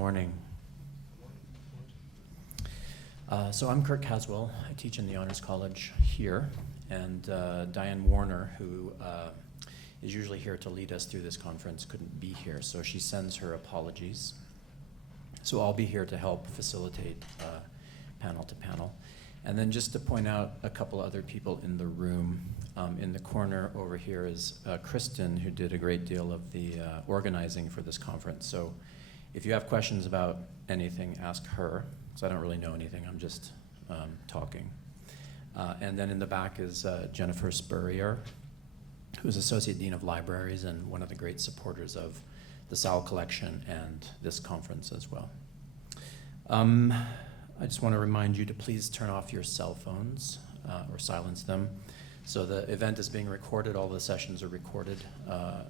morning. So I'm Kurt Caswell. I teach in the Honors College here, and Diane Warner, who is usually here to lead us through this conference, couldn't be here, so she sends her apologies. So I'll be here to help facilitate panel to panel. And then just to point out a couple other people in the room, in the corner over here is Kristen, who did a great deal of the organizing for this conference. So if you have questions about anything, ask her, because I don't really know anything, I'm just talking. And then in the back is Jennifer Spurrier, who's Associate Dean of Libraries and one of the great supporters of the Sowell collection and this conference as well. I just want to remind you to please turn off your cell phones or silence them. So the event is being recorded, all the sessions are recorded,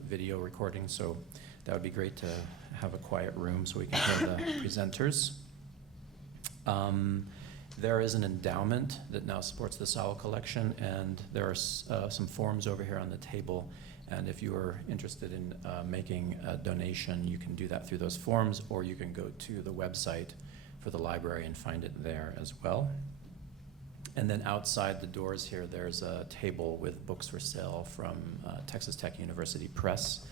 video recording, so that would be great to have a quiet room so we can hear the presenters. There is an endowment that now supports the Sowell collection, and there are some forms over here on the table, and if you are interested in making a donation, you can do that through those forms, or you can go to the website for the library and find it there as well. And then outside the doors here, there's a table with books for sale from Texas Tech University Press.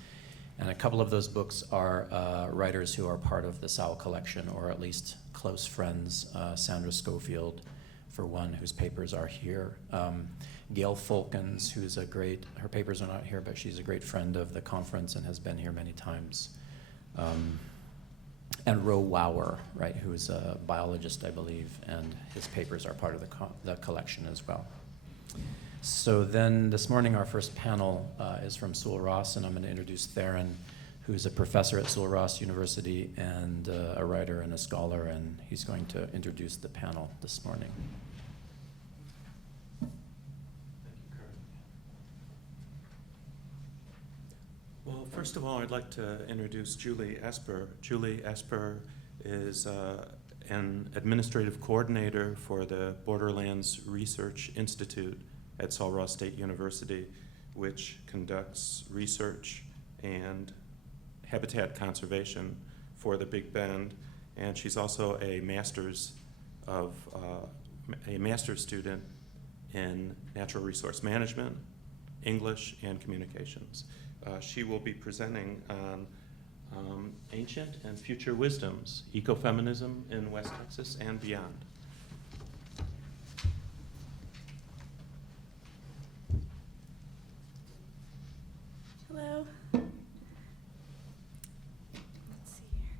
And a couple of those books are writers who are part of the Sowell collection, or at least close friends. Sandra Schofield, for one, whose papers are here. Gail Fulkins, who's her papers are not here, but she's a great friend of the conference and has been here many times. And Ro Wauer, right, who is a biologist, I believe, and his papers are part of the collection as well. So then this morning our first panel is from Sewell Ross, and I'm going to introduce Theron, who's a professor at Sewell Ross University and a writer and a scholar, and he's going to introduce the panel this morning. Well, first of all, I'd like to introduce Julie Esper. Julie Esper is an administrative coordinator for the Borderlands Research Institute at Sowell Ross State University, which conducts research and habitat conservation for the Big Bend. And she's also a master's student in natural resource management, English, and communications. She will be presenting on ancient and future wisdoms, ecofeminism in West Texas and beyond. Hello. Let's see here.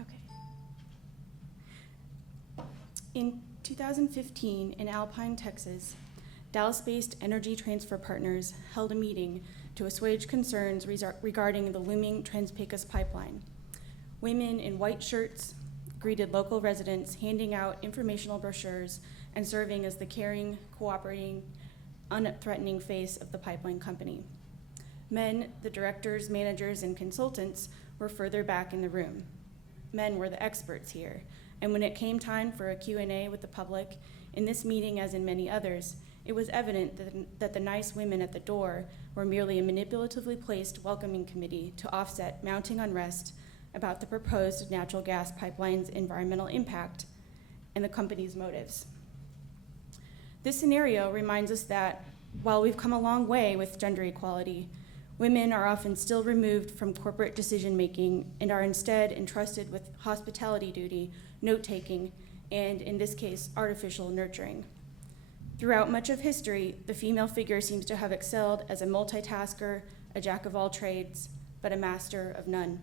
Okay. In 2015, in Alpine, Texas, Dallas-based Energy Transfer Partners held a meeting to assuage concerns regarding the looming Trans-Pecos pipeline. Women in white shirts greeted local residents, handing out informational brochures and serving as the caring, cooperating, unthreatening face of the pipeline company. Men, the directors, managers, and consultants, were further back in the room. Men were the experts here, and when it came time for a Q&A with the public, in this meeting as in many others, it was evident that the nice women at the door were merely a manipulatively placed welcoming committee to offset mounting unrest about the proposed natural gas pipeline's environmental impact and the company's motives. This scenario reminds us that while we've come a long way with gender equality, women are often still removed from corporate decision-making and are instead entrusted with hospitality duty, note-taking, and in this case, artificial nurturing. Throughout much of history, the female figure seems to have excelled as a multitasker, a jack of all trades, but a master of none.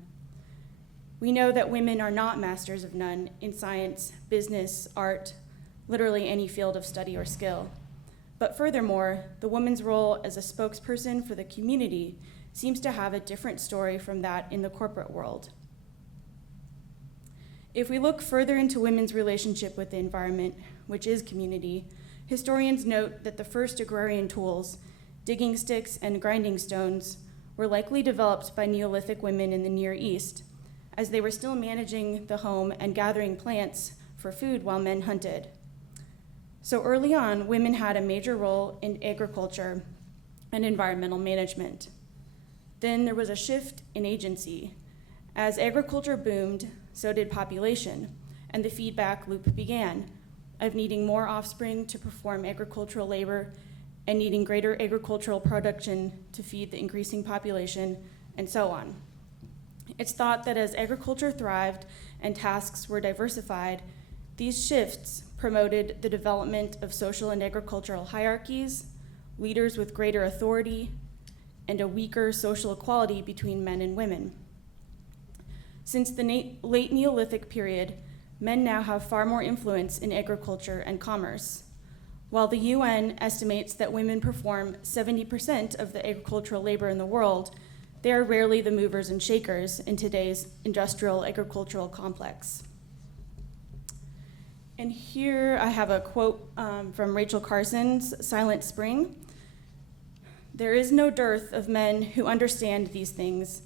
We know that women are not masters of none in science, business, art, literally any field of study or skill. But furthermore, the woman's role as a spokesperson for the community seems to have a different story from that in the corporate world. If we look further into women's relationship with the environment, which is community, historians note that the first agrarian tools, digging sticks and grinding stones, were likely developed by Neolithic women in the Near East, as they were still managing the home and gathering plants for food while men hunted. So early on, women had a major role in agriculture and environmental management. Then there was a shift in agency. As agriculture boomed, so did population, and the feedback loop began of needing more offspring to perform agricultural labor and needing greater agricultural production to feed the increasing population, and so on. It's thought that as agriculture thrived and tasks were diversified, these shifts promoted the development of social and agricultural hierarchies, leaders with greater authority, and a weaker social equality between men and women. Since the late Neolithic period, men now have far more influence in agriculture and commerce. While the UN estimates that women perform 70% of the agricultural labor in the world, they are rarely the movers and shakers in today's industrial agricultural complex. And here I have a quote from Rachel Carson's Silent Spring. "There is no dearth of men who understand these things,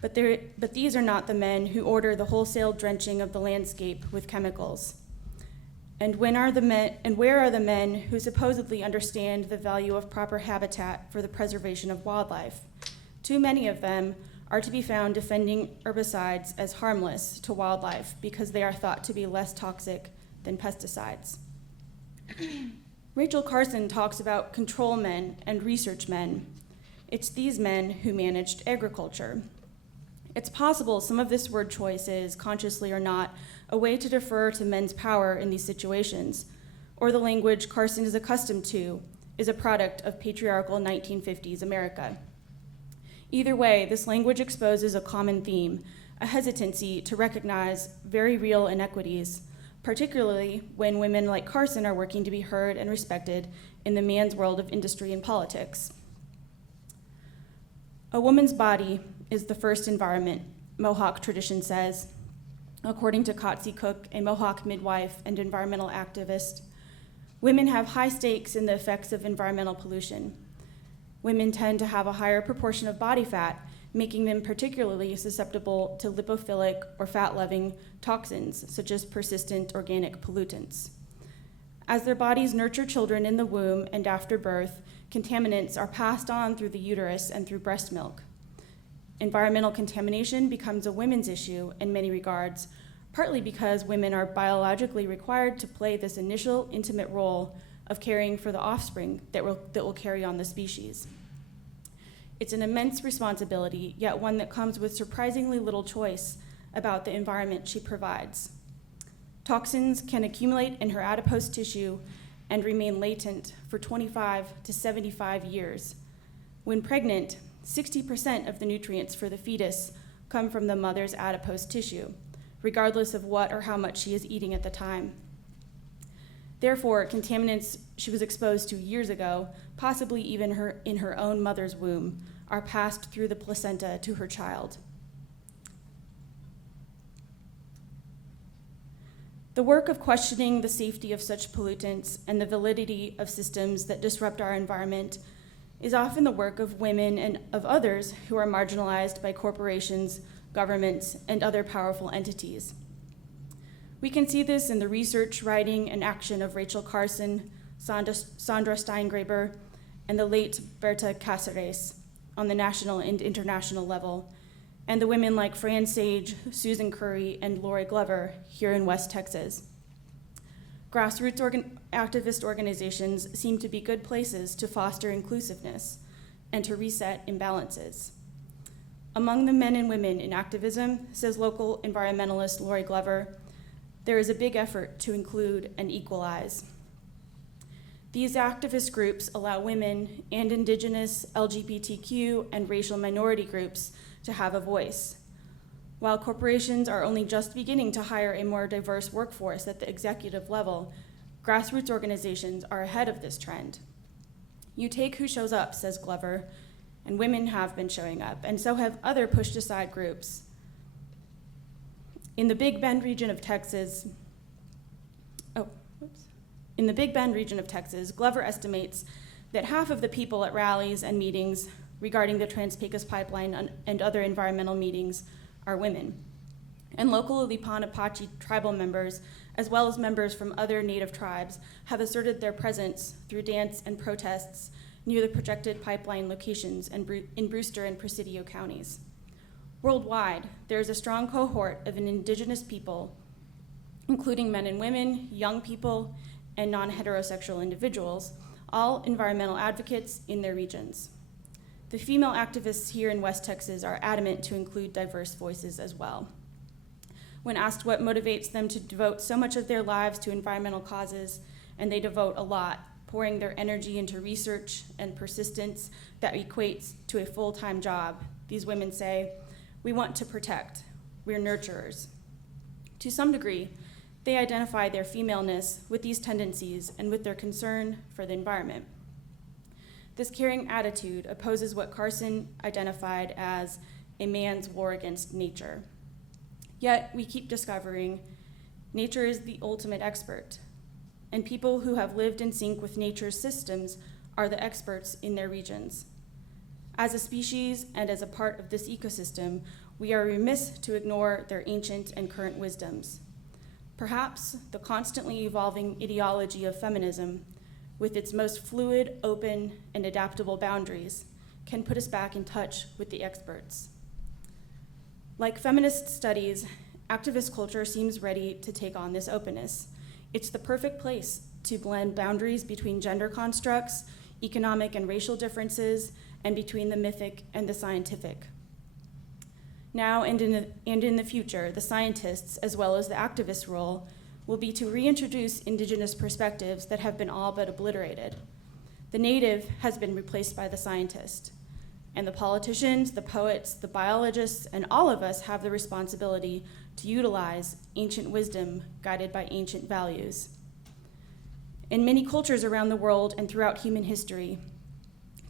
but these are not the men who order the wholesale drenching of the landscape with chemicals. And where are the men who supposedly understand the value of proper habitat for the preservation of wildlife? Too many of them are to be found defending herbicides as harmless to wildlife because they are thought to be less toxic than pesticides." Rachel Carson talks about control men and research men. It's these men who managed agriculture. It's possible some of this word choice is, consciously or not, a way to defer to men's power in these situations, or the language Carson is accustomed to is a product of patriarchal 1950s America. Either way, this language exposes a common theme, a hesitancy to recognize very real inequities, particularly when women like Carson are working to be heard and respected in the man's world of industry and politics. A woman's body is the first environment, Mohawk tradition says. According to Kotze Cook, a Mohawk midwife and environmental activist, women have high stakes in the effects of environmental pollution. Women tend to have a higher proportion of body fat, making them particularly susceptible to lipophilic or fat-loving toxins, such as persistent organic pollutants. As their bodies nurture children in the womb and after birth, contaminants are passed on through the uterus and through breast milk. Environmental contamination becomes a women's issue in many regards, partly because women are biologically required to play this initial intimate role of caring for the offspring that will carry on the species. It's an immense responsibility, yet one that comes with surprisingly little choice about the environment she provides. Toxins can accumulate in her adipose tissue and remain latent for 25 to 75 years. When pregnant, 60% of the nutrients for the fetus come from the mother's adipose tissue, regardless of what or how much she is eating at the time. Therefore, contaminants she was exposed to years ago, possibly even in her own mother's womb, are passed through the placenta to her child. The work of questioning the safety of such pollutants and the validity of systems that disrupt our environment is often the work of women and of others who are marginalized by corporations, governments, and other powerful entities. We can see this in the research, writing, and action of Rachel Carson, Sandra Steingraber, and the late Berta Cáceres on the national and international level, and the women like Fran Sage, Susan Curry, and Lori Glover here in West Texas. Grassroots activist organizations seem to be good places to foster inclusiveness and to reset imbalances. Among the men and women in activism, says local environmentalist Lori Glover, there is a big effort to include and equalize. These activist groups allow women and Indigenous, LGBTQ, and racial minority groups to have a voice. While corporations are only just beginning to hire a more diverse workforce at the executive level, grassroots organizations are ahead of this trend. You take who shows up, says Glover, and women have been showing up, and so have other pushed aside groups. In the Big Bend region of Texas, Glover estimates that half of the people at rallies and meetings regarding the Trans-Pecos pipeline and other environmental meetings are women. And local Lipan Apache tribal members, as well as members from other Native tribes, have asserted their presence through dance and protests near the projected pipeline locations in Brewster and Presidio counties. Worldwide, there is a strong cohort of an indigenous people, including men and women, young people, and non-heterosexual individuals, all environmental advocates in their regions. The female activists here in West Texas are adamant to include diverse voices as well. When asked what motivates them to devote so much of their lives to environmental causes, and they devote a lot, pouring their energy into research and persistence that equates to a full-time job, these women say, "We want to protect. We're nurturers." To some degree, they identify their femaleness with these tendencies and with their concern for the environment. This caring attitude opposes what Carson identified as a man's war against nature. Yet we keep discovering nature is the ultimate expert, and people who have lived in sync with nature's systems are the experts in their regions. As a species and as a part of this ecosystem, we are remiss to ignore their ancient and current wisdoms. Perhaps the constantly evolving ideology of feminism, with its most fluid, open, and adaptable boundaries, can put us back in touch with the experts. Like feminist studies, activist culture seems ready to take on this openness. It's the perfect place to blend boundaries between gender constructs, economic and racial differences, and between the mythic and the scientific. Now and in the future, the scientists, as well as the activist role, will be to reintroduce indigenous perspectives that have been all but obliterated. The native has been replaced by the scientist, and the politicians, the poets, the biologists, and all of us have the responsibility to utilize ancient wisdom guided by ancient values. In many cultures around the world and throughout human history,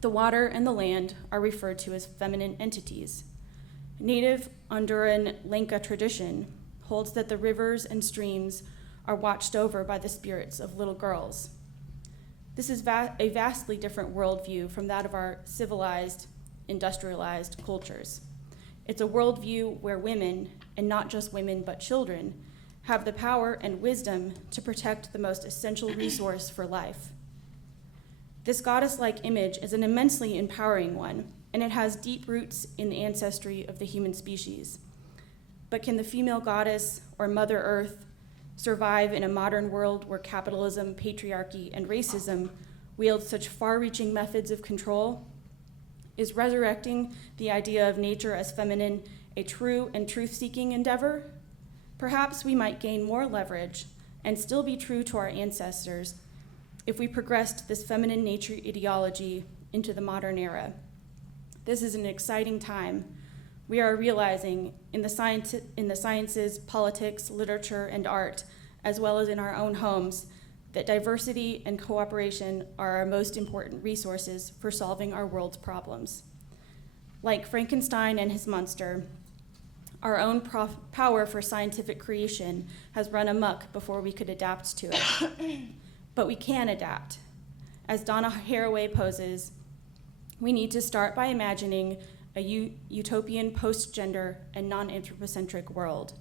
the water and the land are referred to as feminine entities. Native Honduran Lenca tradition holds that the rivers and streams are watched over by the spirits of little girls. This is a vastly different worldview from that of our civilized, industrialized cultures. It's a worldview where women, and not just women but children, have the power and wisdom to protect the most essential resource for life. This goddess-like image is an immensely empowering one, and it has deep roots in the ancestry of the human species. But can the female goddess or Mother Earth survive in a modern world where capitalism, patriarchy, and racism wield such far-reaching methods of control? Is resurrecting the idea of nature as feminine a true and truth-seeking endeavor? Perhaps we might gain more leverage and still be true to our ancestors if we progressed this feminine nature ideology into the modern era. This is an exciting time. We are realizing in the sciences, politics, literature, and art, as well as in our own homes, that diversity and cooperation are our most important resources for solving our world's problems. Like Frankenstein and his monster, our own power for scientific creation has run amok before we could adapt to it. But we can adapt. As Donna Haraway poses, we need to start by imagining a utopian post-gender and non-anthropocentric world.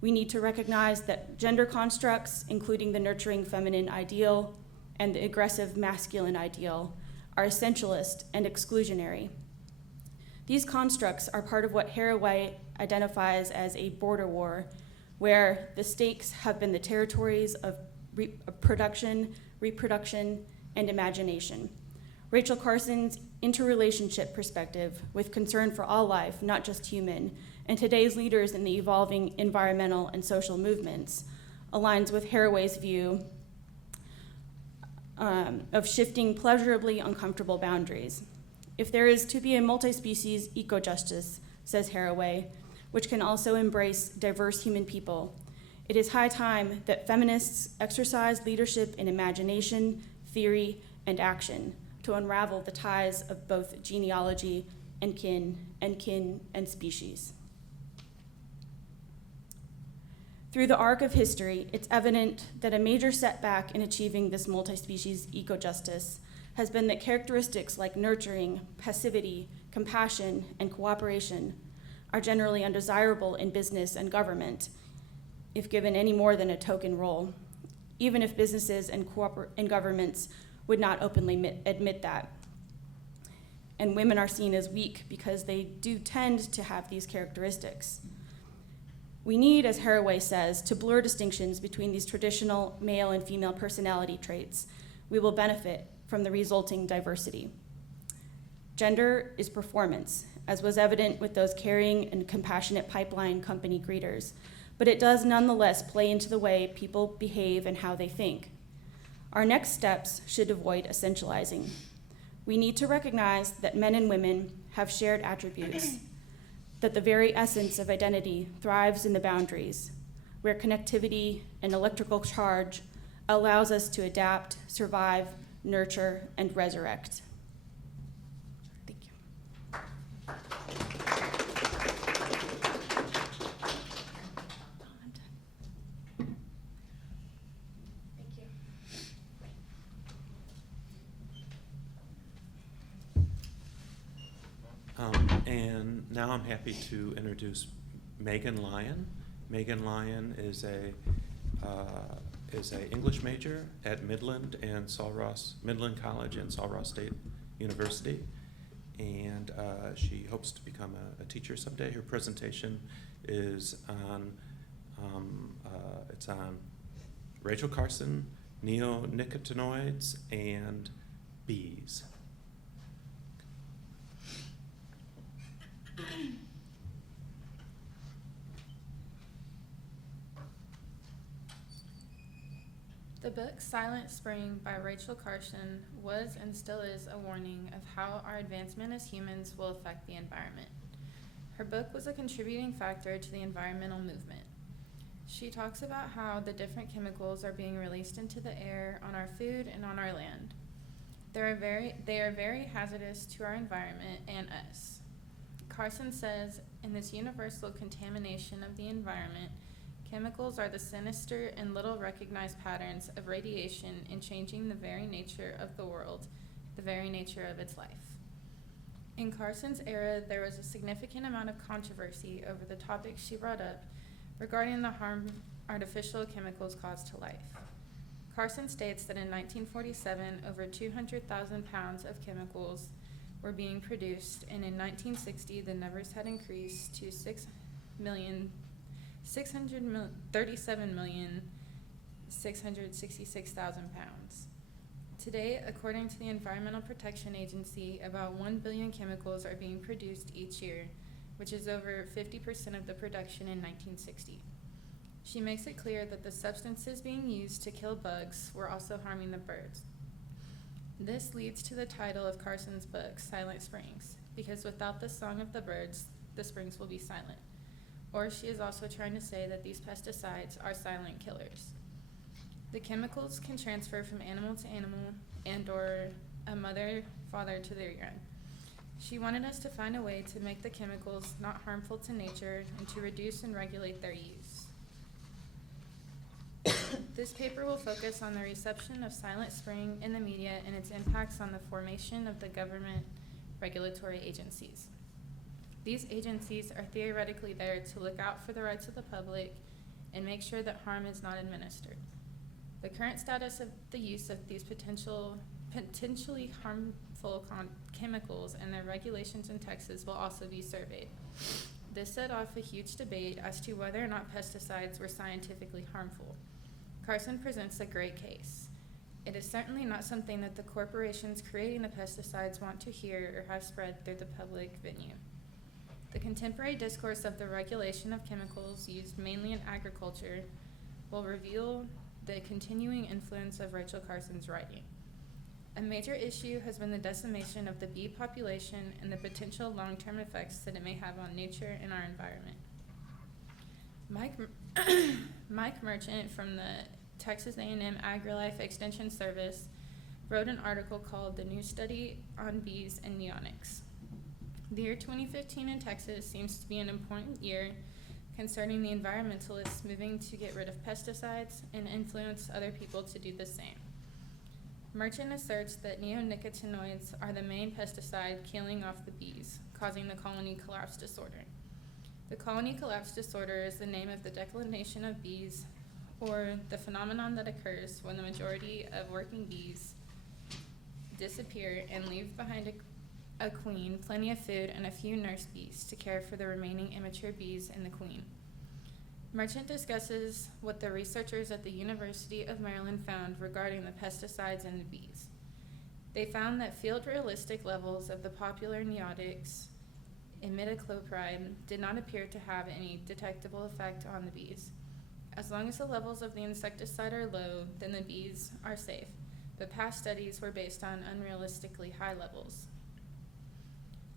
We need to recognize that gender constructs, including the nurturing feminine ideal and the aggressive masculine ideal, are essentialist and exclusionary. These constructs are part of what Haraway identifies as a border war, where the stakes have been the territories of production, reproduction, and imagination. Rachel Carson's interrelationship perspective with concern for all life, not just human, and today's leaders in the evolving environmental and social movements aligns with Haraway's view of shifting pleasurably uncomfortable boundaries. If there is to be a multi-species eco-justice, says Haraway, which can also embrace diverse human people, it is high time that feminists exercise leadership in imagination, theory, and action to unravel the ties of both genealogy and kin and species. Through the arc of history, it's evident that a major setback in achieving this multi-species eco-justice has been that characteristics like nurturing, passivity, compassion, and cooperation are generally undesirable in business and government, if given any more than a token role, even if businesses and governments would not openly admit that. And women are seen as weak because they do tend to have these characteristics. We need, as Haraway says, to blur distinctions between these traditional male and female personality traits. We will benefit from the resulting diversity. Gender is performance, as was evident with those caring and compassionate pipeline company greeters, but it does nonetheless play into the way people behave and how they think. Our next steps should avoid essentializing. We need to recognize that men and women have shared attributes, that the very essence of identity thrives in the boundaries, where connectivity and electrical charge allows us to adapt, survive, nurture, and resurrect. Thank you. Thank you. And now I'm happy to introduce Megan Lyon. Megan Lyon is a English major at Midland College and Sul Ross State University, and she hopes to become a teacher someday. Her presentation is on Rachel Carson, neonicotinoids, and bees. The book Silent Spring by Rachel Carson was and still is a warning of how our advancement as humans will affect the environment. Her book was a contributing factor to the environmental movement. She talks about how the different chemicals are being released into the air, on our food, and on our land. They are very hazardous to our environment and us. Carson says, in this universal contamination of the environment, chemicals are the sinister and little recognized patterns of radiation in changing the very nature of the world, the very nature of its life. In Carson's era, there was a significant amount of controversy over the topics she brought up regarding the harm artificial chemicals cause to life. Carson states that in 1947, over 200,000 pounds of chemicals were being produced, and in 1960, the numbers had increased to 637,666,000 pounds. Today, according to the Environmental Protection Agency, about 1 billion chemicals are being produced each year, which is over 50% of the production in 1960. She makes it clear that the substances being used to kill bugs were also harming the birds. This leads to the title of Carson's book, Silent Springs, because without the song of the birds, the springs will be silent. Or she is also trying to say that these pesticides are silent killers. The chemicals can transfer from animal to animal and or a mother-father to their young. She wanted us to find a way to make the chemicals not harmful to nature and to reduce and regulate their use. This paper will focus on the reception of Silent Spring in the media and its impacts on the formation of the government regulatory agencies. These agencies are theoretically there to look out for the rights of the public and make sure that harm is not administered. The current status of the use of these potentially harmful chemicals and their regulations in Texas will also be surveyed. This set off a huge debate as to whether or not pesticides were scientifically harmful. Carson presents a great case. It is certainly not something that the corporations creating the pesticides want to hear or have spread through the public venue. The contemporary discourse of the regulation of chemicals used mainly in agriculture will reveal the continuing influence of Rachel Carson's writing. A major issue has been the decimation of the bee population and the potential long-term effects that it may have on nature and our environment. Mike Merchant from the Texas A&M AgriLife Extension Service wrote an article called The New Study on Bees and Neonics. The year 2015 in Texas seems to be an important year concerning the environmentalists moving to get rid of pesticides and influence other people to do the same. Merchant asserts that neonicotinoids are the main pesticide killing off the bees, causing the colony collapse disorder. The colony collapse disorder is the name of the declination of bees, or the phenomenon that occurs when the majority of working bees disappear and leave behind a queen, plenty of food, and a few nurse bees to care for the remaining immature bees and the queen. Merchant discusses what the researchers at the University of Maryland found regarding the pesticides in the bees. They found that field realistic levels of the popular neotics, imidacloprid, did not appear to have any detectable effect on the bees. As long as the levels of the insecticide are low, then the bees are safe, but past studies were based on unrealistically high levels.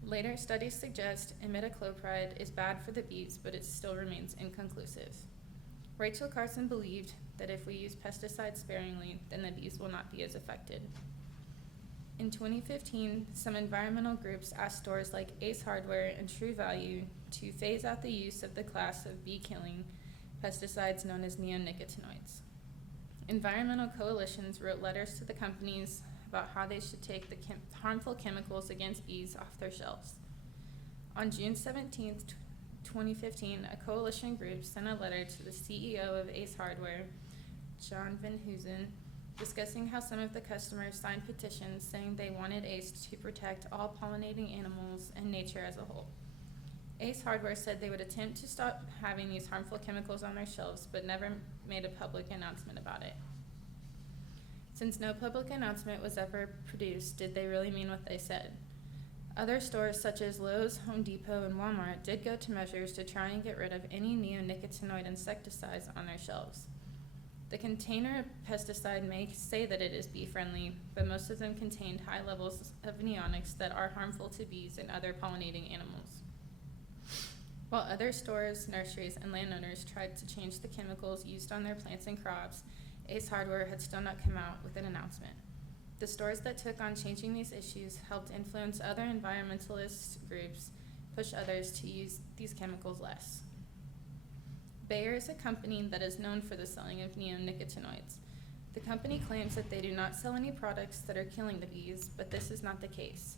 Later studies suggest imidacloprid is bad for the bees, but it still remains inconclusive. Rachel Carson believed that if we use pesticides sparingly, then the bees will not be as affected. In 2015, some environmental groups asked stores like Ace Hardware and True Value to phase out the use of the class of bee-killing pesticides known as neonicotinoids. Environmental coalitions wrote letters to the companies about how they should take the harmful chemicals against bees off their shelves. On June 17, 2015, a coalition group sent a letter to the CEO of Ace Hardware, John Van Hoosen, discussing how some of the customers signed petitions saying they wanted Ace to protect all pollinating animals and nature as a whole. Ace Hardware said they would attempt to stop having these harmful chemicals on their shelves, but never made a public announcement about it. Since no public announcement was ever produced, did they really mean what they said? Other stores such as Lowe's, Home Depot, and Walmart did go to measures to try and get rid of any neonicotinoid insecticides on their shelves. The container of pesticide may say that it is bee-friendly, but most of them contained high levels of neonics that are harmful to bees and other pollinating animals. While other stores, nurseries, and landowners tried to change the chemicals used on their plants and crops, Ace Hardware had still not come out with an announcement. The stores that took on changing these issues helped influence other environmentalist groups, push others to use these chemicals less. Bayer is a company that is known for the selling of neonicotinoids. The company claims that they do not sell any products that are killing the bees, but this is not the case.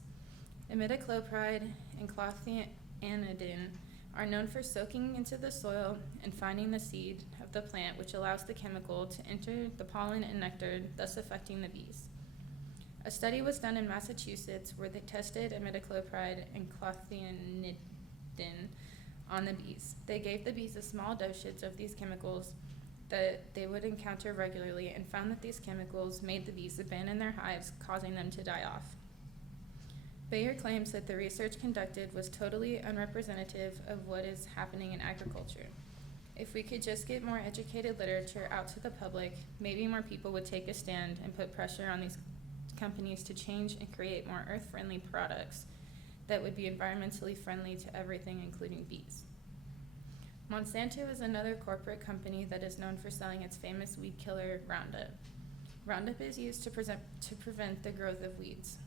Imidacloprid and clothianidin are known for soaking into the soil and finding the seed of the plant, which allows the chemical to enter the pollen and nectar, thus affecting the bees. A study was done in Massachusetts where they tested imidacloprid and clothianidin on the bees. They gave the bees a small dosage of these chemicals that they would encounter regularly and found that these chemicals made the bees abandon their hives, causing them to die off. Bayer claims that the research conducted was totally unrepresentative of what is happening in agriculture. If we could just get more educated literature out to the public, maybe more people would take a stand and put pressure on these companies to change and create more earth-friendly products that would be environmentally friendly to everything, including bees. Monsanto is another corporate company that is known for selling its famous weed killer, Roundup. Roundup is used to prevent the growth of weeds.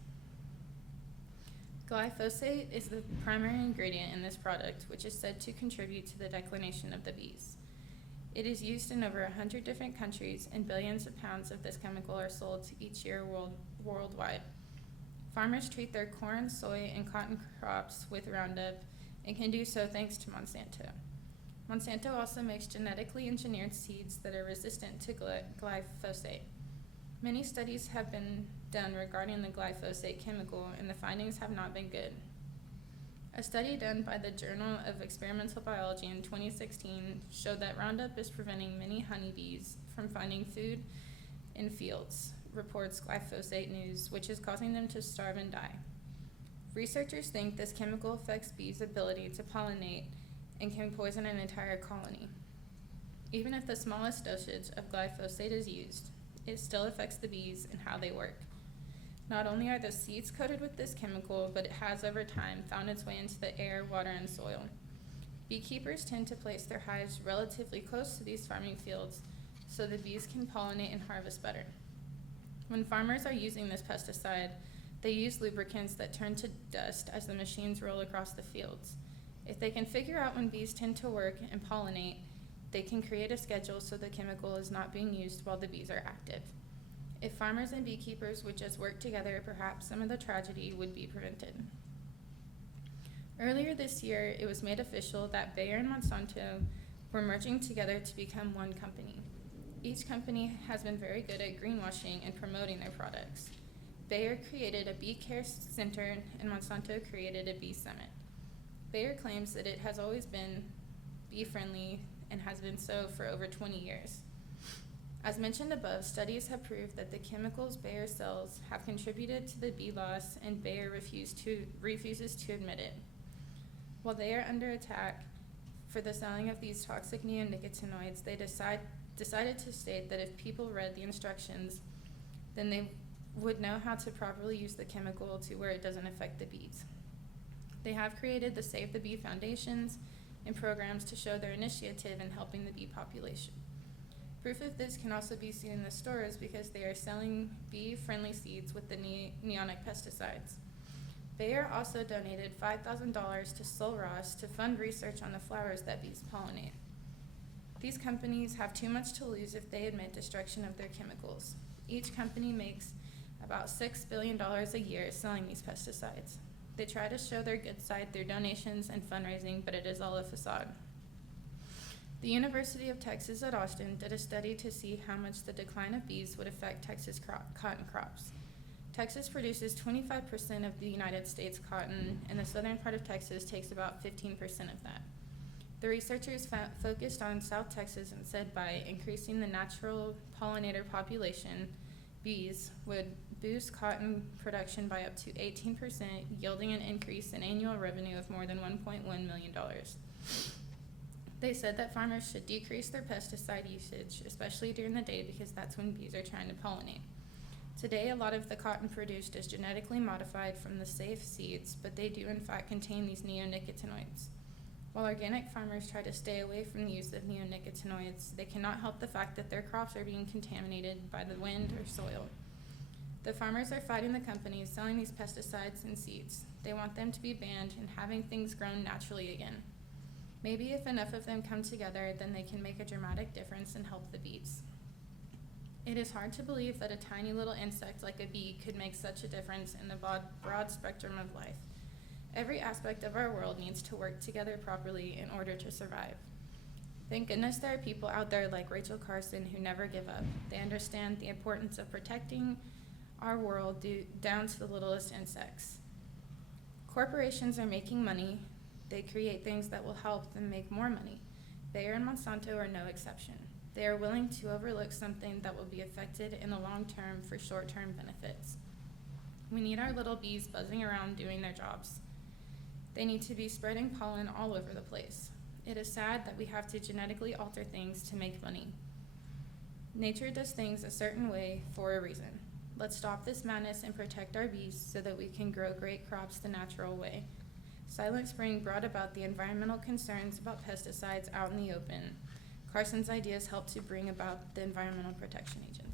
Glyphosate is the primary ingredient in this product, which is said to contribute to the declination of the bees. It is used in over 100 different countries, and billions of pounds of this chemical are sold each year worldwide. Farmers treat their corn, soy, and cotton crops with Roundup and can do so thanks to Monsanto. Monsanto also makes genetically engineered seeds that are resistant to glyphosate. Many studies have been done regarding the glyphosate chemical, and the findings have not been good. A study done by the Journal of Experimental Biology in 2016 showed that Roundup is preventing many honeybees from finding food in fields, reports Glyphosate News, which is causing them to starve and die. Researchers think this chemical affects bees' ability to pollinate and can poison an entire colony. Even if the smallest dosage of glyphosate is used, it still affects the bees and how they work. Not only are the seeds coated with this chemical, but it has over time found its way into the air, water, and soil. Beekeepers tend to place their hives relatively close to these farming fields so the bees can pollinate and harvest better. When farmers are using this pesticide, they use lubricants that turn to dust as the machines roll across the fields. If they can figure out when bees tend to work and pollinate, they can create a schedule so the chemical is not being used while the bees are active. If farmers and beekeepers would just work together, perhaps some of the tragedy would be prevented. Earlier this year, it was made official that Bayer and Monsanto were merging together to become one company. Each company has been very good at greenwashing and promoting their products. Bayer created a bee care center, and Monsanto created a bee summit. Bayer claims that it has always been bee-friendly and has been so for over 20 years. As mentioned above, studies have proved that the chemicals Bayer sells have contributed to the bee loss, and Bayer refuses to admit it. While they are under attack for the selling of these toxic neonicotinoids, they decided to state that if people read the instructions, then they would know how to properly use the chemical to where it doesn't affect the bees. They have created the Save the Bee Foundations and programs to show their initiative in helping the bee population. Proof of this can also be seen in the stores because they are selling bee-friendly seeds with the neonic pesticides. Bayer also donated $5,000 to Sulross to fund research on the flowers that bees pollinate. These companies have too much to lose if they admit destruction of their chemicals. Each company makes about $6 billion a year selling these pesticides. They try to show their good side through donations and fundraising, but it is all a facade. The University of Texas at Austin did a study to see how much the decline of bees would affect Texas cotton crops. Texas produces 25% of the United States cotton, and the southern part of Texas takes about 15% of that. The researchers focused on South Texas and said by increasing the natural pollinator population, bees would boost cotton production by up to 18%, yielding an increase in annual revenue of more than $1.1 million. They said that farmers should decrease their pesticide usage, especially during the day because that's when bees are trying to pollinate. Today, a lot of the cotton produced is genetically modified from the safe seeds, but they do in fact contain these neonicotinoids. While organic farmers try to stay away from the use of neonicotinoids, they cannot help the fact that their crops are being contaminated by the wind or soil. The farmers are fighting the companies selling these pesticides and seeds. They want them to be banned and having things grown naturally again. Maybe if enough of them come together, then they can make a dramatic difference and help the bees. It is hard to believe that a tiny little insect like a bee could make such a difference in the broad spectrum of life. Every aspect of our world needs to work together properly in order to survive. Thank goodness there are people out there like Rachel Carson who never give up. They understand the importance of protecting our world down to the littlest insects. Corporations are making money. They create things that will help them make more money. Bayer and Monsanto are no exception. They are willing to overlook something that will be affected in the long term for short-term benefits. We need our little bees buzzing around doing their jobs. They need to be spreading pollen all over the place. It is sad that we have to genetically alter things to make money. Nature does things a certain way for a reason. Let's stop this madness and protect our bees so that we can grow great crops the natural way. Silent Spring brought about the environmental concerns about pesticides out in the open. Carson's ideas helped to bring about the Environmental Protection Agency.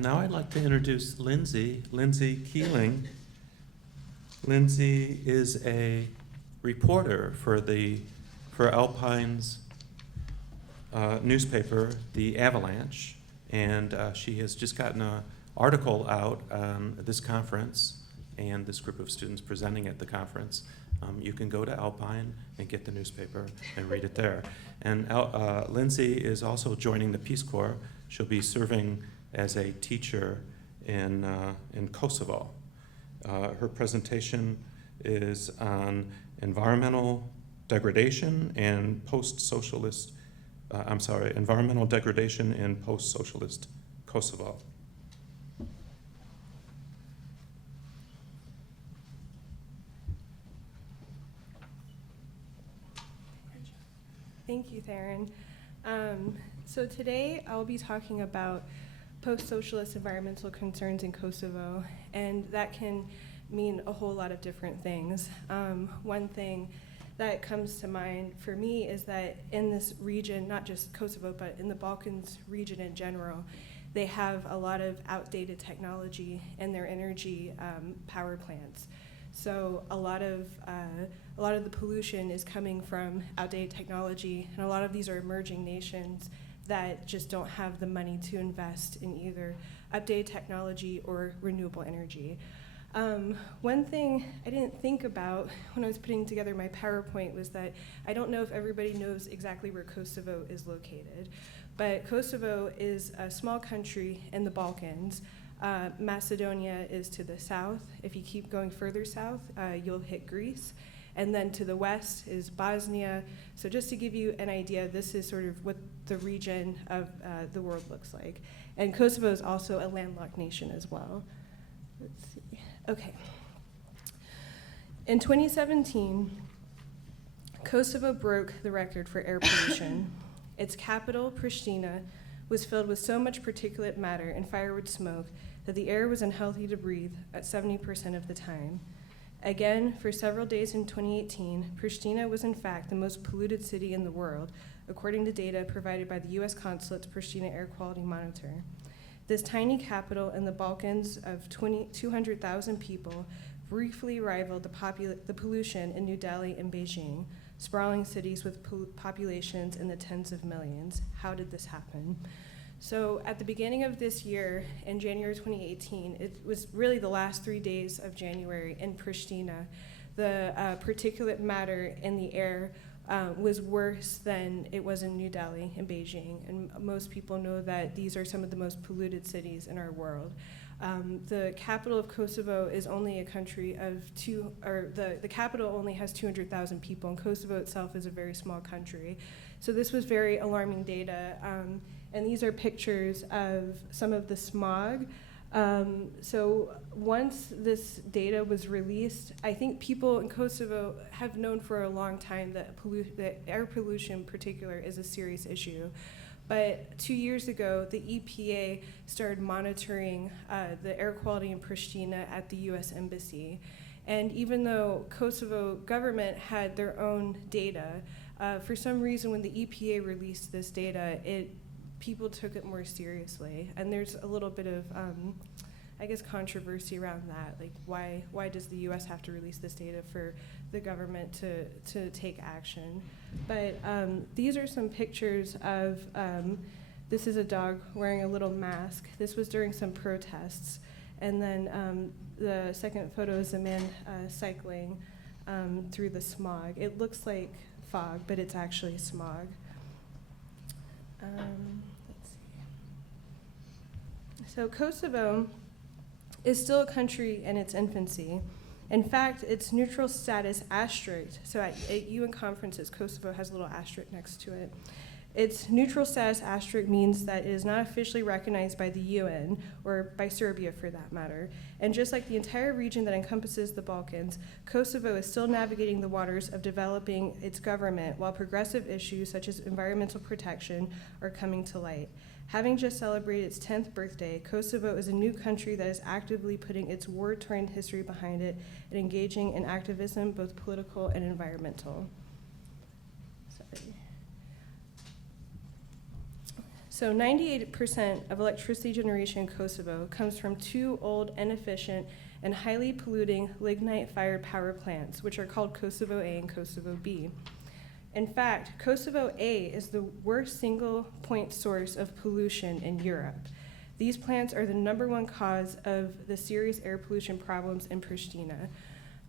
Now I'd like to introduce Lindsay Keeling. Lindsay is a reporter for Alpine's newspaper, The Avalanche, and she has just gotten an article out on this conference and this group of students presenting at the conference. You can go to Alpine and get the newspaper and read it there. And Lindsay is also joining the Peace Corps. She'll be serving as a teacher in Kosovo. Her presentation is on environmental degradation and post-socialist, environmental degradation in post-socialist Kosovo. Thank you, Theron. So today I'll be talking about post-socialist environmental concerns in Kosovo, and that can mean a whole lot of different things. One thing that comes to mind for me is that in this region, not just Kosovo, but in the Balkans region in general, they have a lot of outdated technology in their energy power plants. So a lot of the pollution is coming from outdated technology, and a lot of these are emerging nations that just don't have the money to invest in either updated technology or renewable energy. One thing I didn't think about when I was putting together my PowerPoint was that I don't know if everybody knows exactly where Kosovo is located, but Kosovo is a small country in the Balkans. Macedonia is to the south. If you keep going further south, you'll hit Greece. And then to the west is Bosnia. So just to give you an idea, this is sort of what the region of the world looks like. And Kosovo is also a landlocked nation as well. Let's see. Okay. In 2017, Kosovo broke the record for air pollution. Its capital, Pristina, was filled with so much particulate matter and firewood smoke that the air was unhealthy to breathe at 70% of the time. Again, for several days in 2018, Pristina was in fact the most polluted city in the world, according to data provided by the U.S. Consulate's Pristina Air Quality Monitor. This tiny capital in the Balkans of 200,000 people briefly rivaled the pollution in New Delhi and Beijing, sprawling cities with populations in the tens of millions. How did this happen? So at the beginning of this year, in January 2018, it was really the last 3 days of January in Pristina, the particulate matter in the air was worse than it was in New Delhi and Beijing. And most people know that these are some of the most polluted cities in our world. The capital of Kosovo is only a country of the capital only has 200,000 people, and Kosovo itself is a very small country. So this was very alarming data. And these are pictures of some of the smog. So once this data was released, I think people in Kosovo have known for a long time that air pollution in particular is a serious issue. But 2 years ago, the EPA started monitoring the air quality in Pristina at the US Embassy. And even though Kosovo government had their own data, for some reason when the EPA released this data, people took it more seriously. And there's a little bit of, I guess, controversy around that. Like, why does the US have to release this data for the government to take action? But these are some pictures of, this is a dog wearing a little mask. This was during some protests. And then the second photo is a man cycling through the smog. It looks like fog, but it's actually smog. Let's see. So Kosovo is still a country in its infancy. In fact, its neutral status asterisk, so at UN conferences, Kosovo has a little asterisk next to it. Its neutral status asterisk means that it is not officially recognized by the UN, or by Serbia for that matter. And just like the entire region that encompasses the Balkans, Kosovo is still navigating the waters of developing its government while progressive issues such as environmental protection are coming to light. Having just celebrated its 10th birthday, Kosovo is a new country that is actively putting its war-torn history behind it and engaging in activism, both political and environmental. So 98% of electricity generation in Kosovo comes from two old, inefficient, and highly polluting lignite-fired power plants, which are called Kosovo A and Kosovo B. In fact, Kosovo A is the worst single-point source of pollution in Europe. These plants are the #1 cause of the serious air pollution problems in Pristina.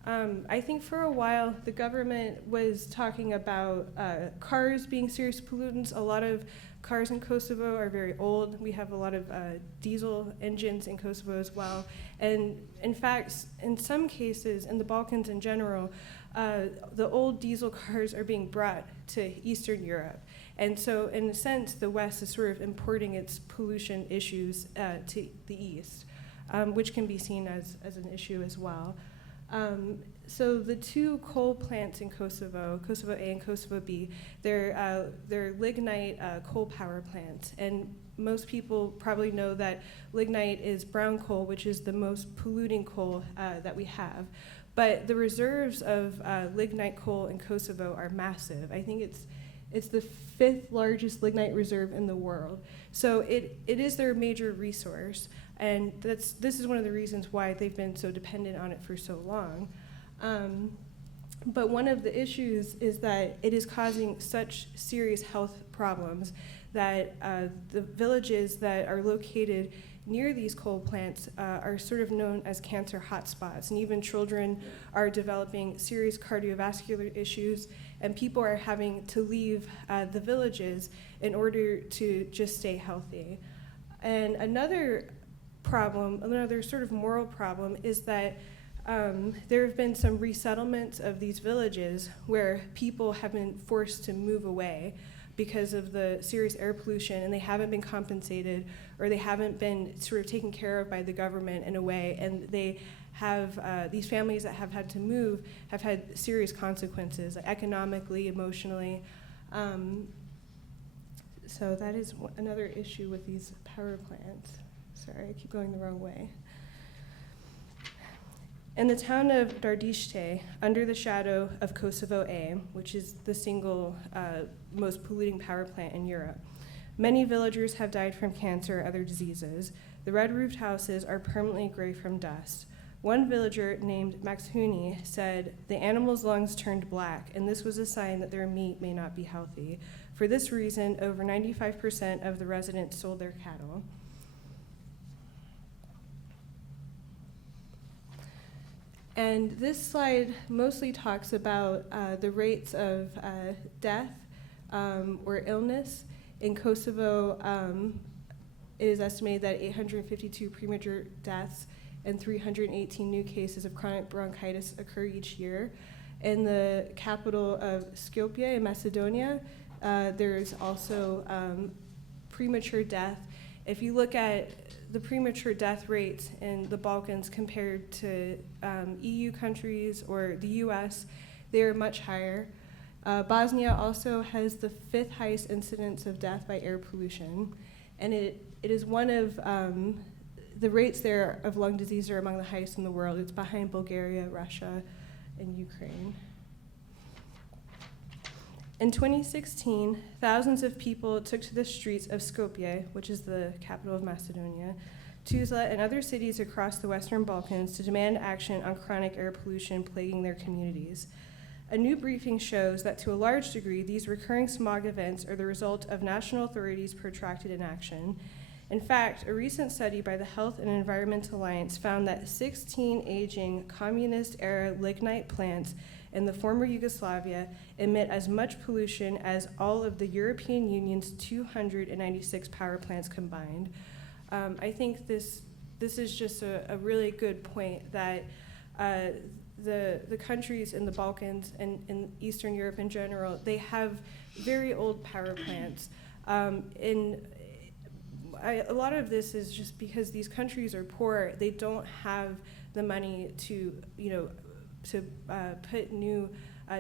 I think for a while, the government was talking about cars being serious pollutants. A lot of cars in Kosovo are very old. We have a lot of diesel engines in Kosovo as well. And in fact, in some cases, in the Balkans in general, the old diesel cars are being brought to Eastern Europe. And so in a sense, the West is sort of importing its pollution issues to the East, which can be seen as an issue as well. So the two coal plants in Kosovo, Kosovo A and Kosovo B, they're lignite coal power plants. And most people probably know that lignite is brown coal, which is the most polluting coal that we have. But the reserves of lignite coal in Kosovo are massive. I think it's the 5th largest lignite reserve in the world. So it is their major resource. And this is one of the reasons why they've been so dependent on it for so long. But one of the issues is that it is causing such serious health problems that the villages that are located near these coal plants are sort of known as cancer hotspots, and even children are developing serious cardiovascular issues, and people are having to leave the villages in order to just stay healthy. And another problem, another sort of moral problem, is that there have been some resettlements of these villages where people have been forced to move away because of the serious air pollution, and they haven't been compensated, or they haven't been sort of taken care of by the government in a way, and they have, these families that have had to move have had serious consequences, like economically, emotionally. So that is another issue with these power plants. Sorry, I keep going the wrong way. In the town of Degradation, under the shadow of Kosovo A, which is the single most polluting power plant in Europe, many villagers have died from cancer or other diseases. The red-roofed houses are permanently gray from dust. One villager named Maxhuni said, "The animals' lungs turned black, and this was a sign that their meat may not be healthy. For this reason, over 95% of the residents sold their cattle." And this slide mostly talks about the rates of death or illness. In Kosovo, it is estimated that 852 premature deaths and 318 new cases of chronic bronchitis occur each year. In the capital of Skopje in Macedonia, there's also premature death. If you look at the premature death rates in the Balkans compared to EU countries or the US, they are much higher. Bosnia also has the 5th highest incidence of death by air pollution, and it is one of the rates there of lung disease are among the highest in the world. It's behind Bulgaria, Russia, and Ukraine. In 2016, thousands of people took to the streets of Skopje, which is the capital of Macedonia, Tuzla, and other cities across the Western Balkans to demand action on chronic air pollution plaguing their communities. A new briefing shows that to a large degree, these recurring smog events are the result of national authorities' protracted inaction. In fact, a recent study by the Health and Environment Alliance found that 16 aging communist-era lignite plants in the former Yugoslavia emit as much pollution as all of the European Union's 296 power plants combined. I think this is just a really good point that the countries in the Balkans and in Eastern Europe in general, they have very old power plants. A lot of this is just because these countries are poor. They don't have the money to put new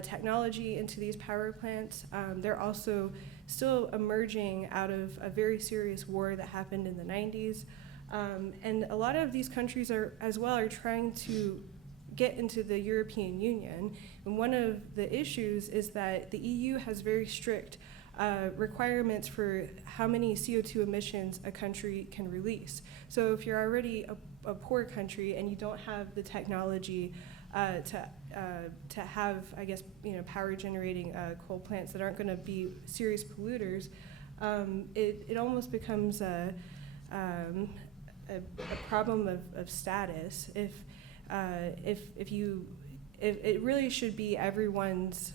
technology into these power plants. They're also still emerging out of a very serious war that happened in the 90s. And a lot of these countries are trying to get into the European Union. And one of the issues is that the EU has very strict requirements for how many CO2 emissions a country can release. So if you're already a poor country and you don't have the technology to have, I guess, power generating coal plants that aren't going to be serious polluters, it almost becomes a problem of status. If it really should be everyone's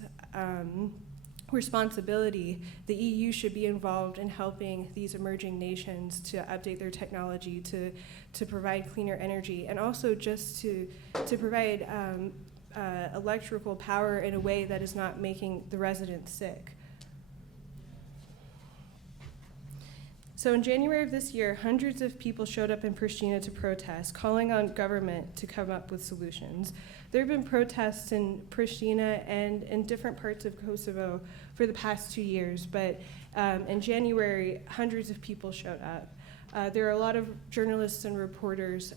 responsibility. The EU should be involved in helping these emerging nations to update their technology, to provide cleaner energy, and also just to provide electrical power in a way that is not making the residents sick. So in January of this year, hundreds of people showed up in Pristina to protest, calling on government to come up with solutions. There have been protests in Pristina and in different parts of Kosovo for the past 2 years, but in January, hundreds of people showed up. There are a lot of journalists and reporters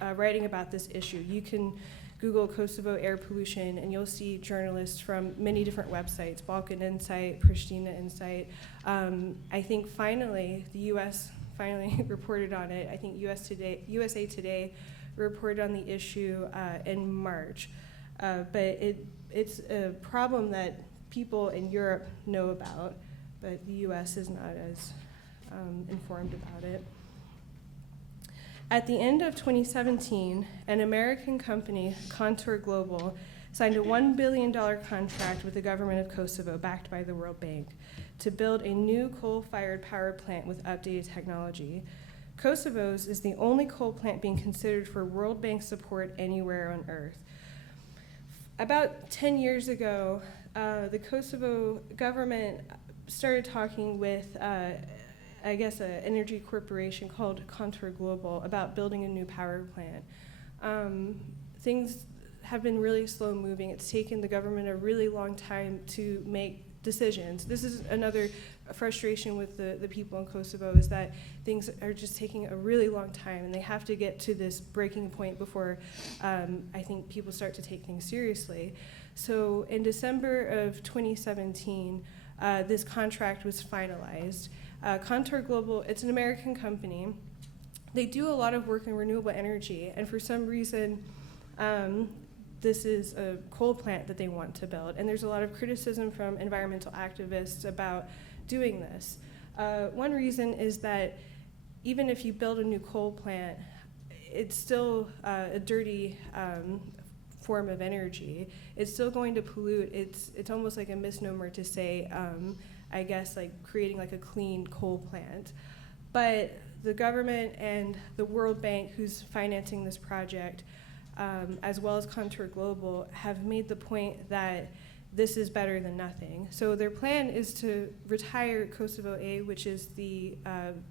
writing about this issue. You can Google Kosovo air pollution, and you'll see journalists from many different websites, Balkan Insight, Pristina Insight. I think finally, the U.S. finally reported on it. I think USA Today reported on the issue in March. But it's a problem that people in Europe know about, but the US is not as informed about it. At the end of 2017, an American company, Contour Global, signed a $1 billion contract with the government of Kosovo, backed by the World Bank, to build a new coal-fired power plant with updated technology. Kosovo's is the only coal plant being considered for World Bank support anywhere on Earth. About 10 years ago, the Kosovo government started talking with, I guess, an energy corporation called Contour Global about building a new power plant. Things have been really slow moving. It's taken the government a really long time to make decisions. This is another frustration with the people in Kosovo, is that things are just taking a really long time, and they have to get to this breaking point before I think people start to take things seriously. So in December of 2017, this contract was finalized. Contour Global, it's an American company. They do a lot of work in renewable energy, and for some reason, this is a coal plant that they want to build, and there's a lot of criticism from environmental activists about doing this. One reason is that even if you build a new coal plant, it's still a dirty form of energy. It's still going to pollute. It's almost like a misnomer to say, I guess, like creating like a clean coal plant. But the government and the World Bank, who's financing this project, as well as Contour Global, have made the point that this is better than nothing. So their plan is to retire Kosovo A, which is the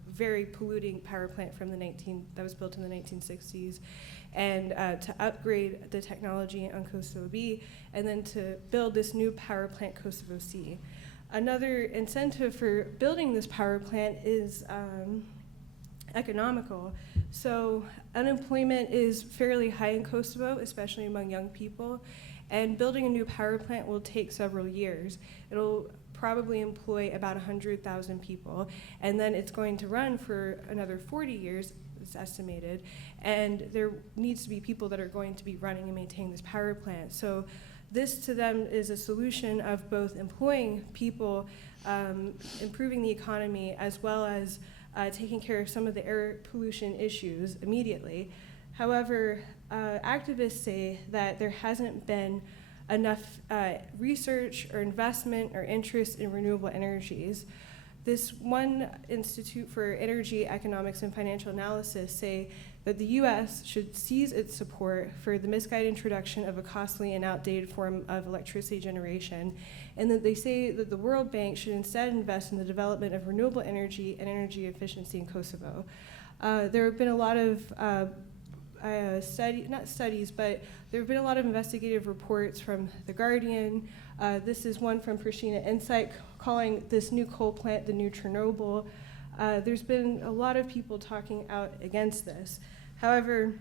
very polluting power plant from that was built in the 1960s, and to upgrade the technology on Kosovo B, and then to build this new power plant, Kosovo C. Another incentive for building this power plant is economical. So unemployment is fairly high in Kosovo, especially among young people, and building a new power plant will take several years. It'll probably employ about 100,000 people, and then it's going to run for another 40 years, it's estimated, and there needs to be people that are going to be running and maintaining this power plant. So this to them is a solution of both employing people, improving the economy, as well as taking care of some of the air pollution issues immediately. However, activists say that there hasn't been enough research or investment or interest in renewable energies. This one Institute for Energy Economics and Financial Analysis say that the U.S. should cease its support for the misguided introduction of a costly and outdated form of electricity generation, and that they say that the World Bank should instead invest in the development of renewable energy and energy efficiency in Kosovo. There have been a lot of not studies, but there have been a lot of investigative reports from The Guardian. This is one from Pristina Insight calling this new coal plant the new Chernobyl. There's been a lot of people talking out against this. However,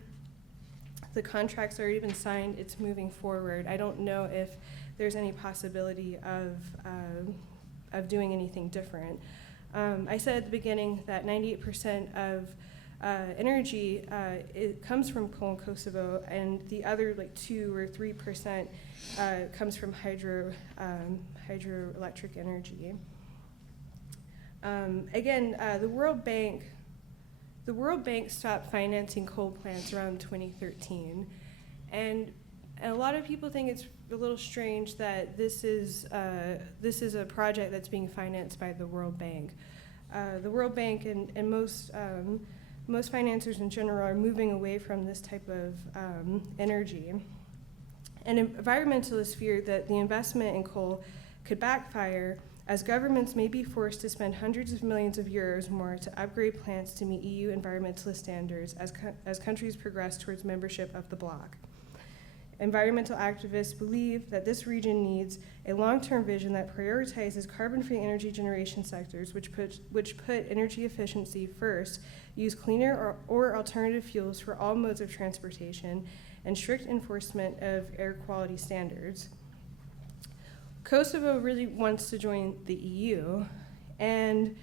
the contract's already been signed, it's moving forward. I don't know if there's any possibility of doing anything different. I said at the beginning that 98% of energy it comes from coal in Kosovo, and the other like 2 or 3% comes from hydroelectric energy. Again, the World Bank stopped financing coal plants around 2013, and a lot of people think it's a little strange that this is a project that's being financed by the World Bank. The World Bank and most financiers in general are moving away from this type of energy. And environmentalists fear that the investment in coal could backfire, as governments may be forced to spend hundreds of millions of euros more to upgrade plants to meet EU environmentalist standards as countries progress towards membership of the bloc. Environmental activists believe that this region needs a long-term vision that prioritizes carbon-free energy generation sectors, which put energy efficiency first, use cleaner or alternative fuels for all modes of transportation, and strict enforcement of air quality standards. Kosovo really wants to join the EU, and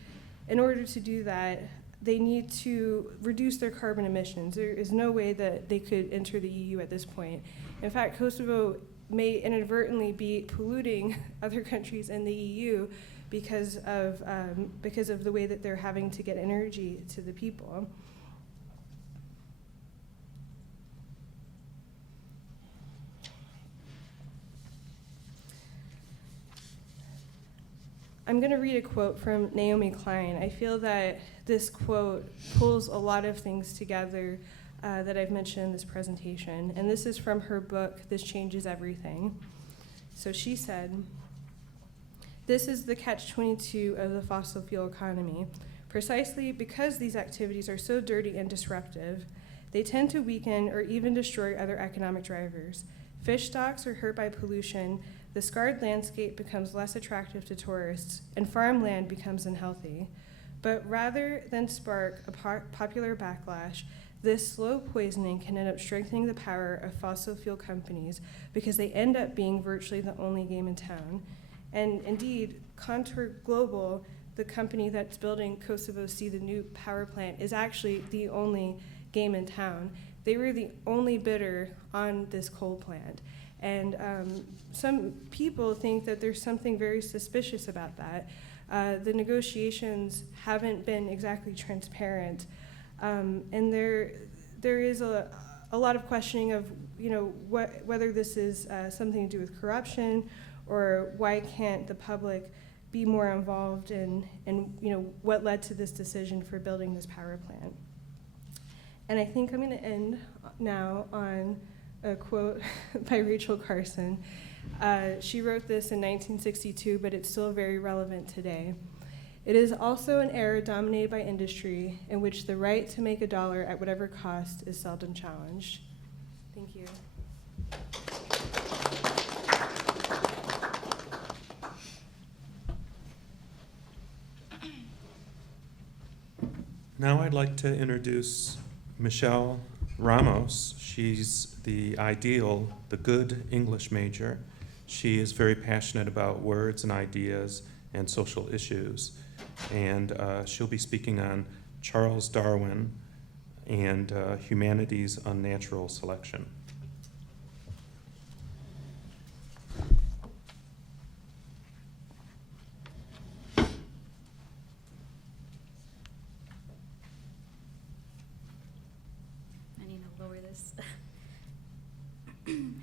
in order to do that, they need to reduce their carbon emissions. There is no way that they could enter the EU at this point. In fact, Kosovo may inadvertently be polluting other countries in the EU because of the way that they're having to get energy to the people. I'm going to read a quote from Naomi Klein. I feel that this quote pulls a lot of things together that I've mentioned in this presentation. And this is from her book, This Changes Everything. So she said, "This is the catch-22 of the fossil fuel economy. Precisely because these activities are so dirty and disruptive, they tend to weaken or even destroy other economic drivers. Fish stocks are hurt by pollution, the scarred landscape becomes less attractive to tourists, and farmland becomes unhealthy. But rather than spark a popular backlash, this slow poisoning can end up strengthening the power of fossil fuel companies because they end up being virtually the only game in town. And indeed, Contour Global, the company that's building Kosovo C, the new power plant, is actually the only game in town. They were the only bidder on this coal plant. And some people think that there's something very suspicious about that. The negotiations haven't been exactly transparent. And there is a lot of questioning of, whether this is something to do with corruption, or why can't the public be more involved in what led to this decision for building this power plant. And I think I'm going to end now on a quote by Rachel Carson. She wrote this in 1962, but it's still very relevant today. "It is also an era dominated by industry in which the right to make a dollar at whatever cost is seldom challenged." Thank you. Now I'd like to introduce Michelle Ramos. She's the good English major. She is very passionate about words and ideas and social issues. And she'll be speaking on Charles Darwin and humanity's unnatural selection.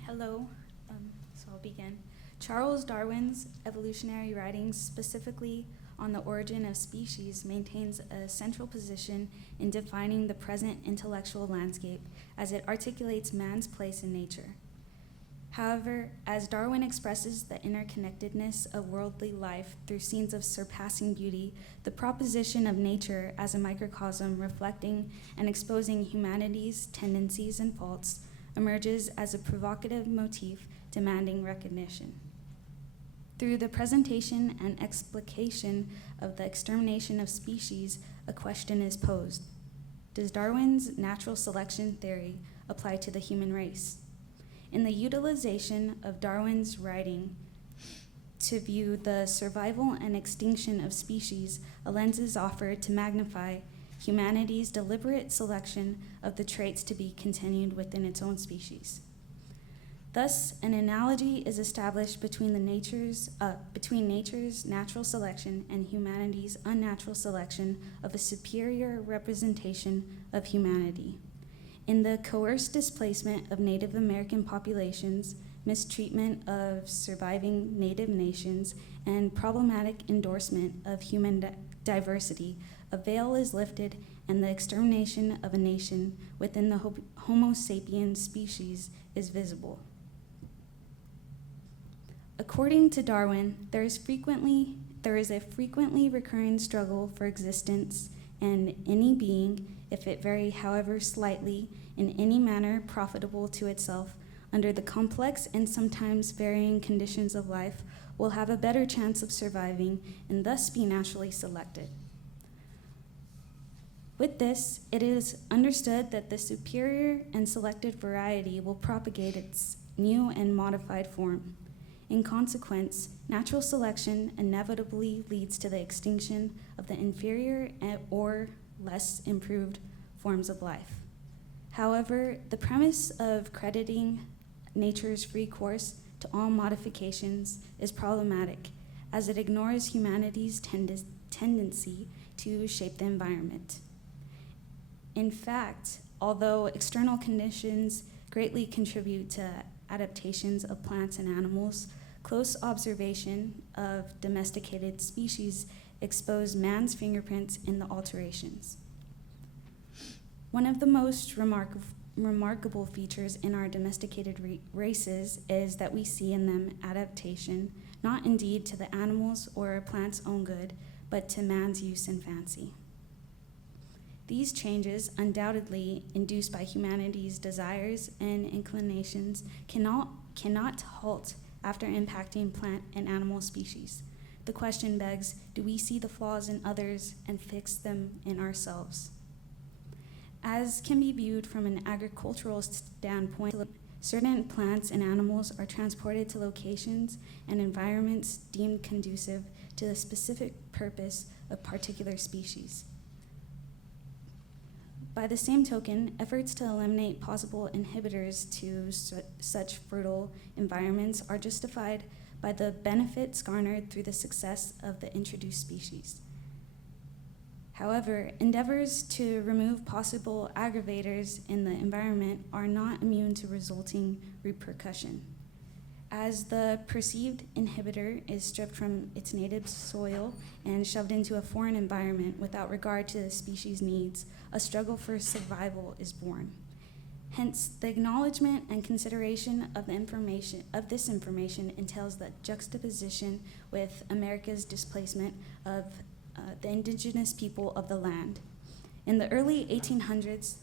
Hello, so I'll begin. Charles Darwin's evolutionary writings, specifically on the origin of species, maintains a central position in defining the present intellectual landscape as it articulates man's place in nature. However, as Darwin expresses the interconnectedness of worldly life through scenes of surpassing beauty, the proposition of nature as a microcosm reflecting and exposing humanity's tendencies and faults emerges as a provocative motif demanding recognition. Through the presentation and explication of the extermination of species, a question is posed. Does Darwin's natural selection theory apply to the human race? In the utilization of Darwin's writing to view the survival and extinction of species, a lens is offered to magnify humanity's deliberate selection of the traits to be continued within its own species. Thus, an analogy is established between nature's natural selection and humanity's unnatural selection of a superior representation of humanity. In the coerced displacement of Native American populations, mistreatment of surviving Native nations, and problematic endorsement of human diversity, a veil is lifted and the extermination of a nation within the Homo sapiens species is visible. According to Darwin, there is a frequently recurring struggle for existence, and any being, if it vary however slightly, in any manner profitable to itself, under the complex and sometimes varying conditions of life, will have a better chance of surviving and thus be naturally selected. With this, it is understood that the superior and selected variety will propagate its new and modified form. In consequence, natural selection inevitably leads to the extinction of the inferior or less improved forms of life. However, the premise of crediting nature's free course to all modifications is problematic, as it ignores humanity's tendency to shape the environment. In fact, although external conditions greatly contribute to adaptations of plants and animals, close observation of domesticated species expose man's fingerprints in the alterations. One of the most remarkable features in our domesticated races is that we see in them adaptation, not indeed to the animals or plants' own good, but to man's use and fancy. These changes, undoubtedly induced by humanity's desires and inclinations, cannot halt after impacting plant and animal species. The question begs, do we see the flaws in others and fix them in ourselves? As can be viewed from an agricultural standpoint, certain plants and animals are transported to locations and environments deemed conducive to the specific purpose of particular species. By the same token, efforts to eliminate possible inhibitors to such fertile environments are justified by the benefits garnered through the success of the introduced species. However, endeavors to remove possible aggravators in the environment are not immune to resulting repercussion. As the perceived inhibitor is stripped from its native soil and shoved into a foreign environment without regard to the species' needs, a struggle for survival is born. Hence, the acknowledgement and consideration of this information entails the juxtaposition with America's displacement of the indigenous people of the land. In the early 1800s,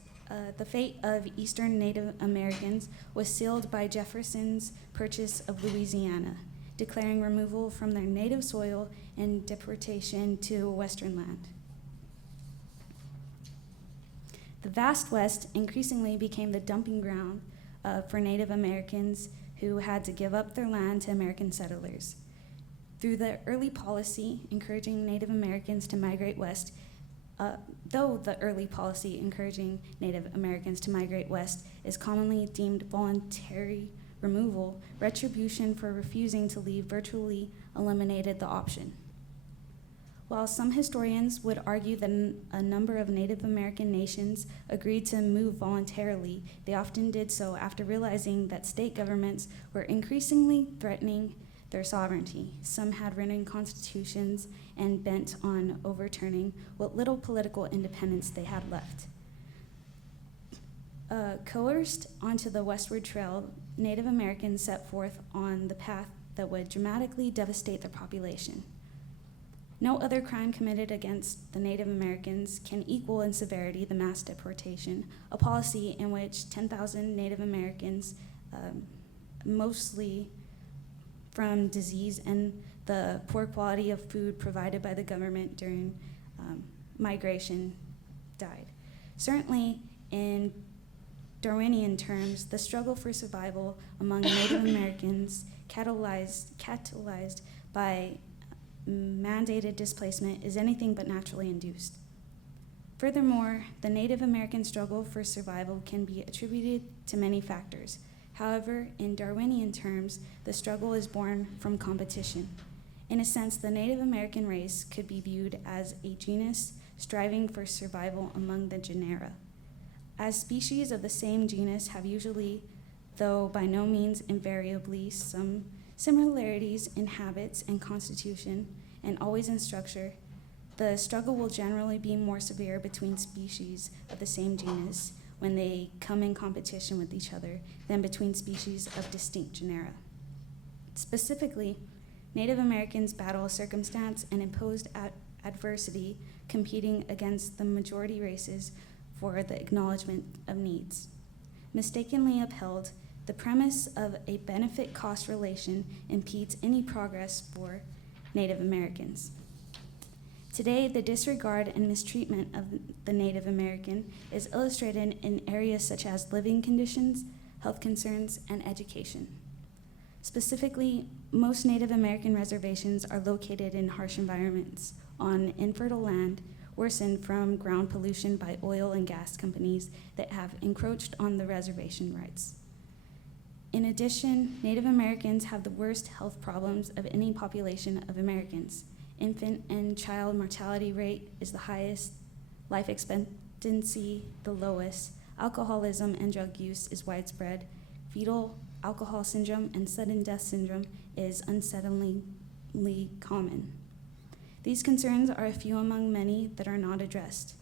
the fate of Eastern Native Americans was sealed by Jefferson's purchase of Louisiana, declaring removal from their native soil and deportation to Western land. The vast West increasingly became the dumping ground for Native Americans who had to give up their land to American settlers. Through the early policy encouraging Native Americans to migrate west, though the early policy encouraging Native Americans to migrate west is commonly deemed voluntary removal, retribution for refusing to leave virtually eliminated the option. While some historians would argue that a number of Native American nations agreed to move voluntarily, they often did so after realizing that state governments were increasingly threatening their sovereignty. Some had written constitutions and bent on overturning what little political independence they had left. Coerced onto the westward trail, Native Americans set forth on the path that would dramatically devastate their population. No other crime committed against the Native Americans can equal in severity the mass deportation, a policy in which 10,000 Native Americans, mostly from disease and the poor quality of food provided by the government during migration, died. Certainly, in Darwinian terms, the struggle for survival among Native Americans, catalyzed by mandated displacement, is anything but naturally induced. Furthermore, the Native American struggle for survival can be attributed to many factors. However, in Darwinian terms, the struggle is born from competition. In a sense, the Native American race could be viewed as a genus striving for survival among the genera. As species of the same genus have usually, though by no means invariably, some similarities in habits and constitution, and always in structure, the struggle will generally be more severe between species of the same genus when they come in competition with each other than between species of distinct genera. Specifically, Native Americans battle circumstance and imposed adversity, competing against the majority races for the acknowledgement of needs. Mistakenly upheld, the premise of a benefit-cost relation impedes any progress for Native Americans. Today, the disregard and mistreatment of the Native American is illustrated in areas such as living conditions, health concerns, and education. Specifically, most Native American reservations are located in harsh environments on infertile land, worsened from ground pollution by oil and gas companies that have encroached on the reservation rights. In addition, Native Americans have the worst health problems of any population of Americans. Infant and child mortality rate is the highest, life expectancy the lowest, alcoholism and drug use is widespread, fetal alcohol syndrome and sudden death syndrome is unsettlingly common. These concerns are a few among many that are not addressed.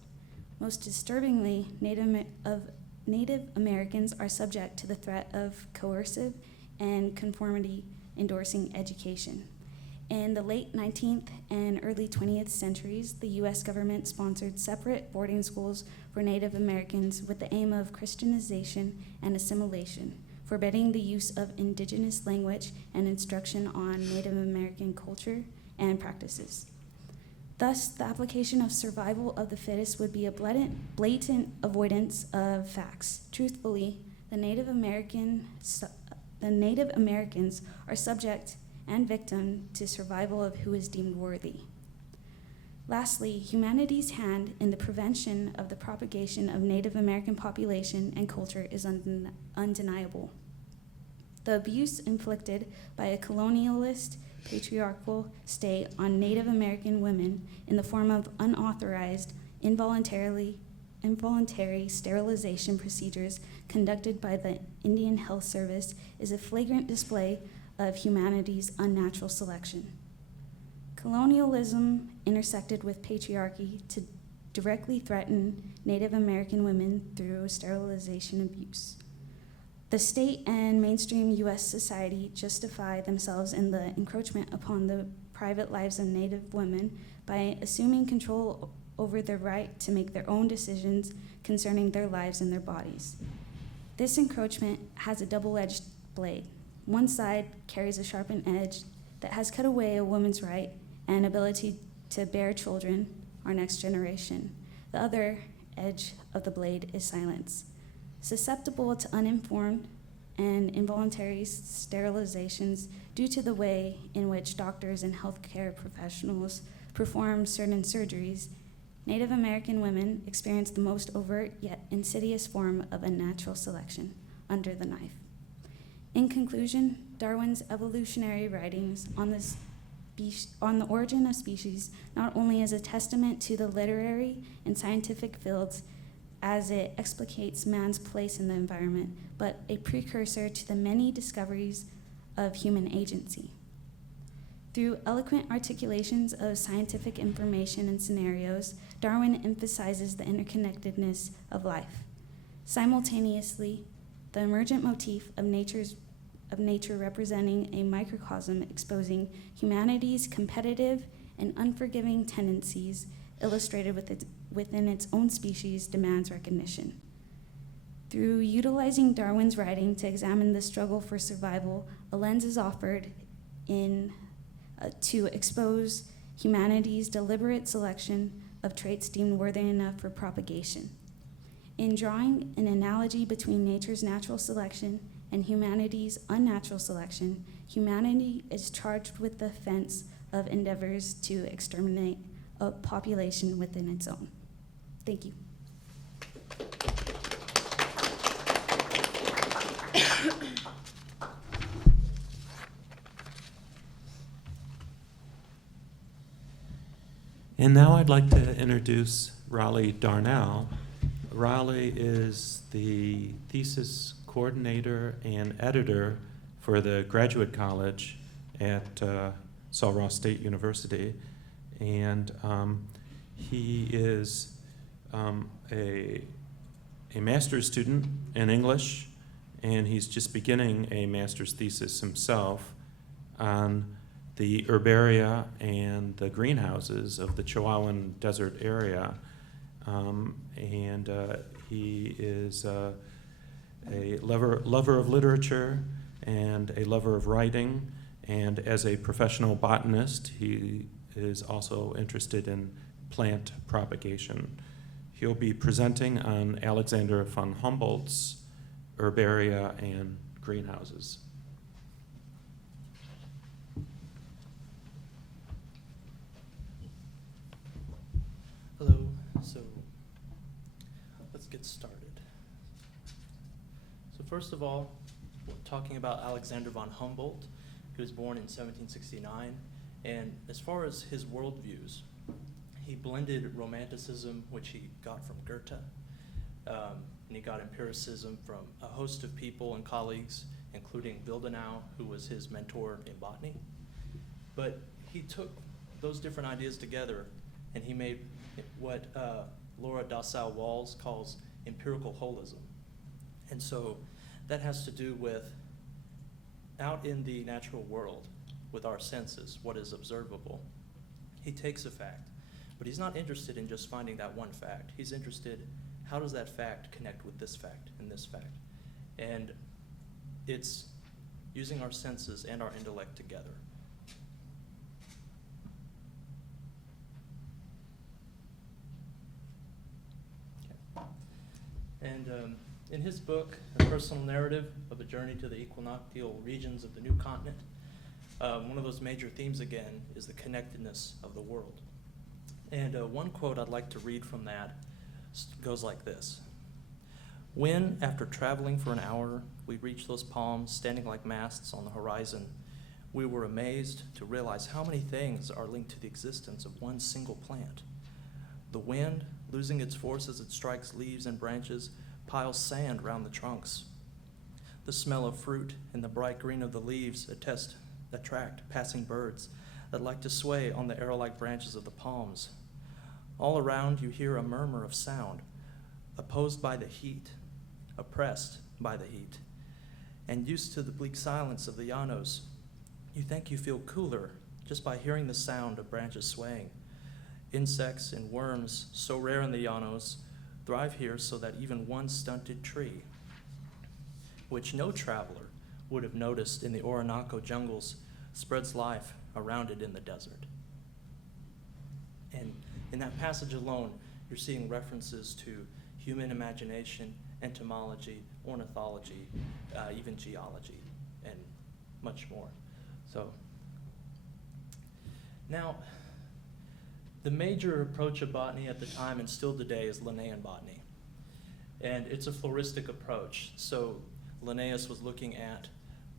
Most disturbingly, Native Americans are subject to the threat of coercive and conformity-endorsing education. In the late 19th and early 20th centuries, the U.S. government sponsored separate boarding schools for Native Americans with the aim of Christianization and assimilation, forbidding the use of indigenous language and instruction on Native American culture and practices. Thus, the application of survival of the fittest would be a blatant avoidance of facts. Truthfully, the Native Americans are subject and victim to survival of who is deemed worthy. Lastly, humanity's hand in the prevention of the propagation of Native American population and culture is undeniable. The abuse inflicted by a colonialist, patriarchal state on Native American women in the form of unauthorized, involuntary sterilization procedures conducted by the Indian Health Service is a flagrant display of humanity's unnatural selection. Colonialism intersected with patriarchy to directly threaten Native American women through sterilization abuse. The state and mainstream U.S. society justify themselves in the encroachment upon the private lives of Native women by assuming control over their right to make their own decisions concerning their lives and their bodies. This encroachment has a double-edged blade. One side carries a sharpened edge that has cut away a woman's right and ability to bear children, our next generation. The other edge of the blade is silence. Susceptible to uninformed and involuntary sterilizations due to the way in which doctors and healthcare professionals perform certain surgeries, Native American women experience the most overt yet insidious form of unnatural selection, under the knife. In conclusion, Darwin's evolutionary writings on the origin of species not only is a testament to the literary and scientific fields as it explicates man's place in the environment, but a precursor to the many discoveries of human agency. Through eloquent articulations of scientific information and scenarios, Darwin emphasizes the interconnectedness of life. Simultaneously, the emergent motif of nature representing a microcosm exposing humanity's competitive and unforgiving tendencies illustrated within its own species demands recognition. Through utilizing Darwin's writing to examine the struggle for survival, a lens is offered to expose humanity's deliberate selection of traits deemed worthy enough for propagation. In drawing an analogy between nature's natural selection and humanity's unnatural selection, humanity is charged with the offense of endeavors to exterminate a population within its own. Thank you. And now I'd like to introduce Raleigh Darnell. Raleigh is the thesis coordinator and editor for the Graduate College at Sowell State University. And he is a master's student in English, and he's just beginning a master's thesis himself on the herbaria and the greenhouses of the Chihuahuan Desert area. He is a lover of literature and a lover of writing, and as a professional botanist, he is also interested in plant propagation. He'll be presenting on Alexander von Humboldt's herbaria and greenhouses. Hello, so let's get started. So first of all, talking about Alexander von Humboldt, who was born in 1769. And as far as his worldviews, he blended Romanticism, which he got from Goethe, and he got empiricism from a host of people and colleagues, including Wildenau, who was his mentor in botany. But he took those different ideas together, and he made what Laura Dassau-Walls calls empirical holism. And so that has to do with out in the natural world, with our senses, what is observable. He takes a fact, but he's not interested in just finding that one fact. He's interested, how does that fact connect with this fact and this fact? And it's using our senses and our intellect together. Okay. And in his book, A Personal Narrative of a Journey to the Equinoctial Regions of the New Continent, one of those major themes again is the connectedness of the world. And one quote I'd like to read from that goes like this. When, after traveling for an hour, we reached those palms standing like masts on the horizon, we were amazed to realize how many things are linked to the existence of one single plant. The wind, losing its force as it strikes leaves and branches, piles sand round the trunks. The smell of fruit and the bright green of the leaves attract passing birds that like to sway on the arrow-like branches of the palms. All around you hear a murmur of sound, opposed by the heat, oppressed by the heat. And used to the bleak silence of the llanos, you think you feel cooler just by hearing the sound of branches swaying. Insects and worms, so rare in the llanos, thrive here so that even one stunted tree, which no traveler would have noticed in the Orinoco jungles, spreads life around it in the desert. And in that passage alone, you're seeing references to human imagination, entomology, ornithology, even geology, and much more. So, now, the major approach of botany at the time and still today is Linnaean Botany. And it's a floristic approach. So Linnaeus was looking at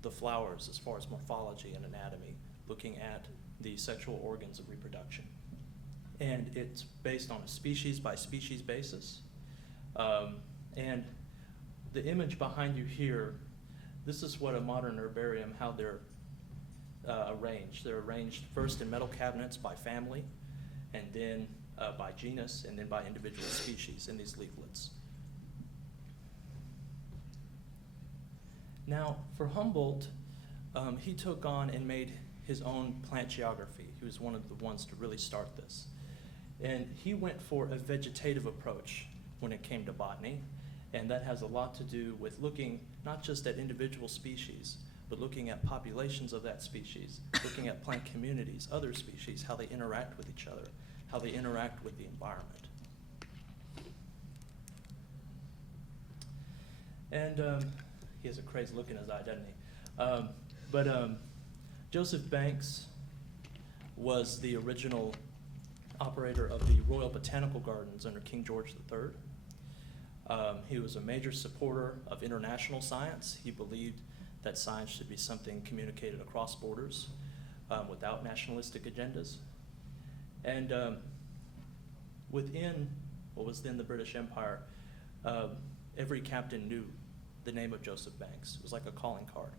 the flowers as far as morphology and anatomy, looking at the sexual organs of reproduction. And it's based on a species by species basis. And the image behind you here, this is what a modern herbarium, how they're arranged. They're arranged first in metal cabinets by family, and then by genus, and then by individual species in these leaflets. Now, for Humboldt, he took on and made his own plant geography. He was one of the ones to really start this. And he went for a vegetative approach when it came to botany, and that has a lot to do with looking not just at individual species, but looking at populations of that species, looking at plant communities, other species, how they interact with each other, how they interact with the environment. And he has a crazy look in his eye, doesn't he? Joseph Banks was the original operator of the Royal Botanical Gardens under King George III. He was a major supporter of international science. He believed that science should be something communicated across borders without nationalistic agendas. And within what was then the British Empire, every captain knew the name of Joseph Banks. It was like a calling card.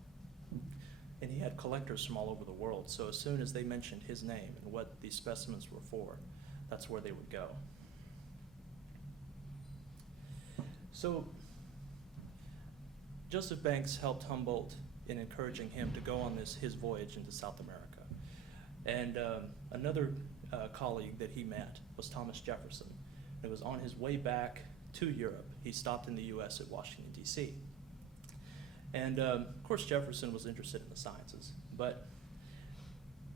And he had collectors from all over the world. So as soon as they mentioned his name and what these specimens were for, that's where they would go. So Joseph Banks helped Humboldt in encouraging him to go on his voyage into South America. And another colleague that he met was Thomas Jefferson. It was on his way back to Europe. He stopped in the US at Washington, D.C. And of course Jefferson was interested in the sciences, but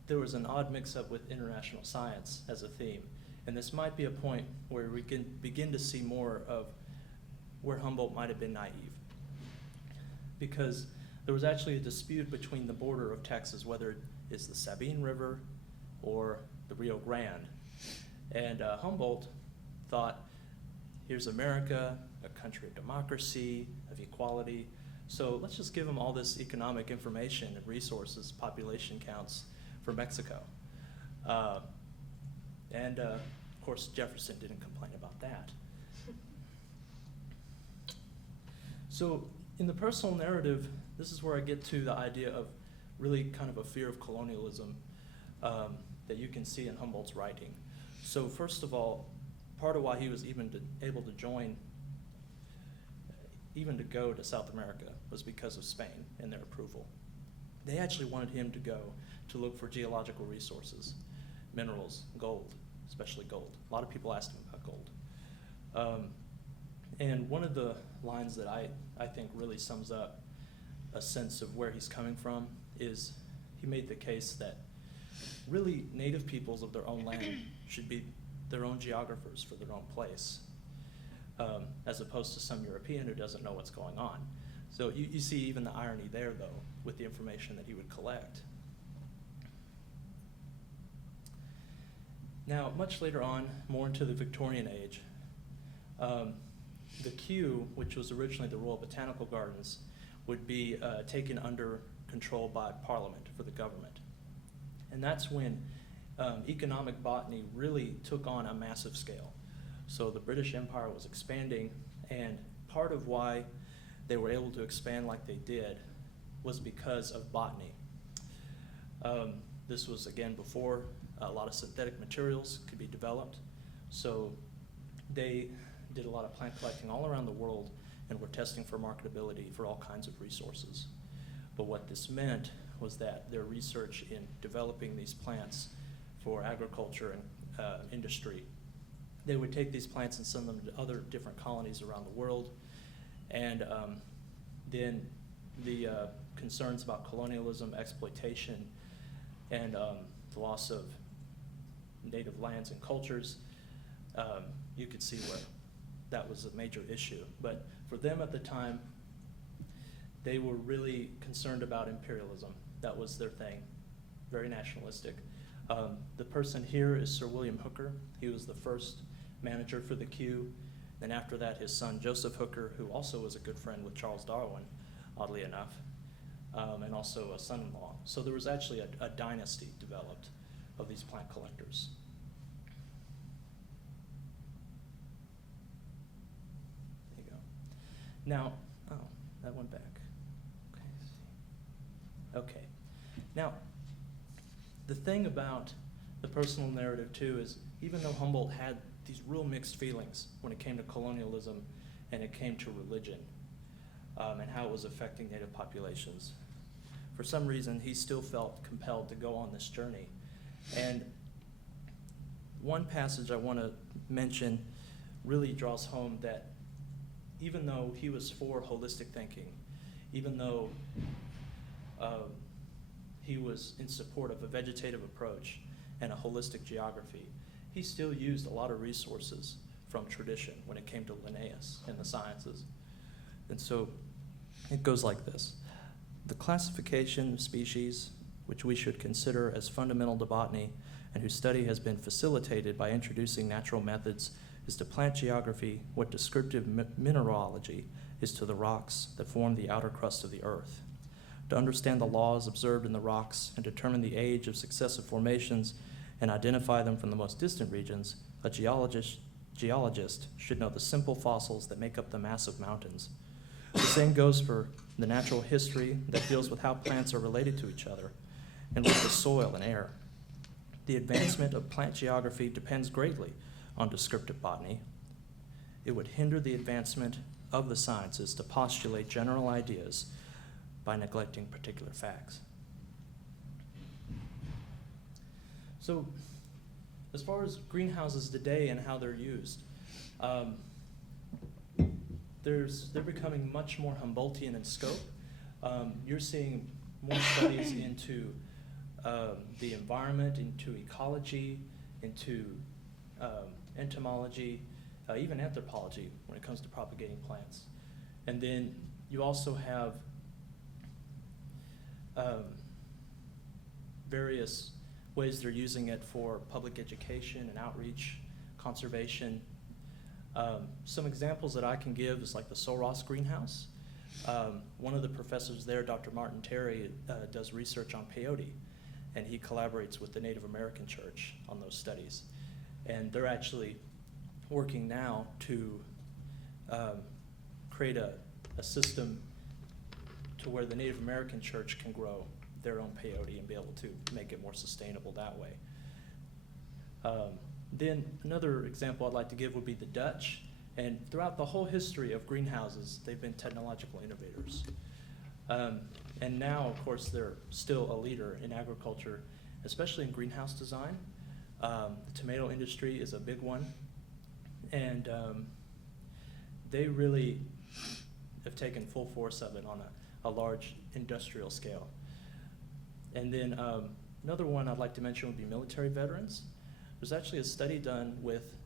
there was an odd mix-up with international science as a theme. And this might be a point where we can begin to see more of where Humboldt might have been naive. Because there was actually a dispute between the border of Texas, whether it is the Sabine River or the Rio Grande. And Humboldt thought, here's America, a country of democracy, of equality, So let's just give them all this economic information and resources, population counts for Mexico. And of course, Jefferson didn't complain about that. So in the personal narrative, this is where I get to the idea of really kind of a fear of colonialism that you can see in Humboldt's writing. So first of all, part of why he was even able to join, even to go to South America, was because of Spain and their approval. They actually wanted him to go to look for geological resources, minerals, gold, especially gold. A lot of people asked him about gold. And one of the lines that I think really sums up a sense of where he's coming from is he made the case that really native peoples of their own land should be their own geographers for their own place, as opposed to some European who doesn't know what's going on. So you see even the irony there, though, with the information that he would collect. Now, much later on, more into the Victorian age, the Kew, which was originally the Royal Botanical Gardens, would be taken under control by Parliament for the government. And that's when economic botany really took on a massive scale. So the British Empire was expanding, and part of why they were able to expand like they did was because of botany. This was, again, before a lot of synthetic materials could be developed. So they did a lot of plant collecting all around the world and were testing for marketability for all kinds of resources. But what this meant was that their research in developing these plants for agriculture and industry, they would take these plants and send them to other different colonies around the world. And then the concerns about colonialism, exploitation, and the loss of native lands and cultures, you could see where that was a major issue. But for them at the time, they were really concerned about imperialism. That was their thing, very nationalistic. The person here is Sir William Hooker. He was the first manager for the Kew. Then after that, his son Joseph Hooker, who also was a good friend with Charles Darwin, oddly enough, and also a son-in-law. So there was actually a dynasty developed of these plant collectors. There you go. Now, oh, that went back. Okay. Now, the thing about the personal narrative, too, is even though Humboldt had these real mixed feelings when it came to colonialism and it came to religion and how it was affecting native populations, for some reason he still felt compelled to go on this journey. And one passage I want to mention really draws home that even though he was for holistic thinking, even though he was in support of a vegetative approach and a holistic geography, he still used a lot of resources from tradition when it came to Linnaeus and the sciences. And so it goes like this. The classification of species, which we should consider as fundamental to botany and whose study has been facilitated by introducing natural methods, is to plant geography what descriptive mineralogy is to the rocks that form the outer crust of the earth. To understand the laws observed in the rocks and determine the age of successive formations and identify them from the most distant regions, a geologist should know the simple fossils that make up the massive mountains. The same goes for the natural history that deals with how plants are related to each other and with the soil and air. The advancement of plant geography depends greatly on descriptive botany. It would hinder the advancement of the sciences to postulate general ideas by neglecting particular facts. So, as far as greenhouses today and how they're used, they're becoming much more Humboldtian in scope. You're seeing more studies into the environment, into ecology, into entomology, even anthropology when it comes to propagating plants. And then you also have various ways they're using it for public education and outreach, conservation. Some examples that I can give is like the Sowell greenhouse. One of the professors there, Dr. Martin Terry, does research on peyote, and he collaborates with the Native American Church on those studies. And they're actually working now to create a system to where the Native American Church can grow their own peyote and be able to make it more sustainable that way. Then another example I'd like to give would be the Dutch. And throughout the whole history of greenhouses, they've been technological innovators. And now, of course, they're still a leader in agriculture, especially in greenhouse design. The tomato industry is a big one. And they really have taken full force of it on a large industrial scale. And then another one I'd like to mention would be military veterans. There's actually a study done with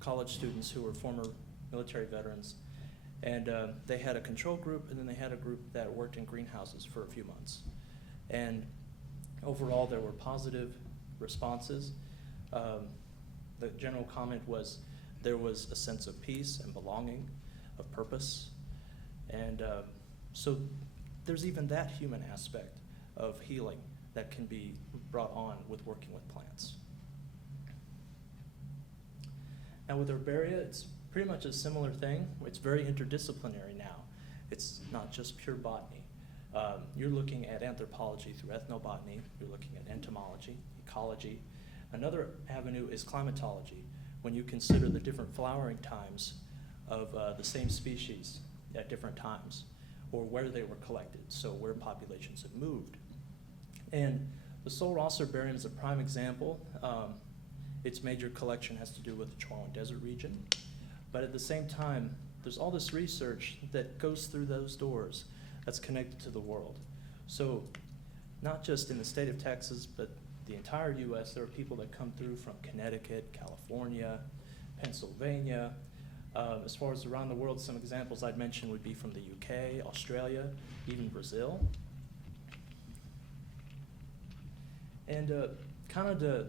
college students who were former military veterans, and they had a control group, and then they had a group that worked in greenhouses for a few months. And overall, there were positive responses. The general comment was there was a sense of peace and belonging, of purpose, and so there's even that human aspect of healing that can be brought on with working with plants. Now with herbaria, it's pretty much a similar thing. It's very interdisciplinary now. It's not just pure botany. You're looking at anthropology through ethnobotany. You're looking at entomology, ecology. Another avenue is climatology, when you consider the different flowering times of the same species at different times, or where they were collected, so where populations have moved. And the Sowell herbarium is a prime example. Its major collection has to do with the Chihuahuan Desert region. But at the same time, there's all this research that goes through those doors that's connected to the world. So not just in the state of Texas, but the entire US, there are people that come through from Connecticut, California, Pennsylvania. As far as around the world, some examples I'd mention would be from the UK, Australia, even Brazil. And kind of to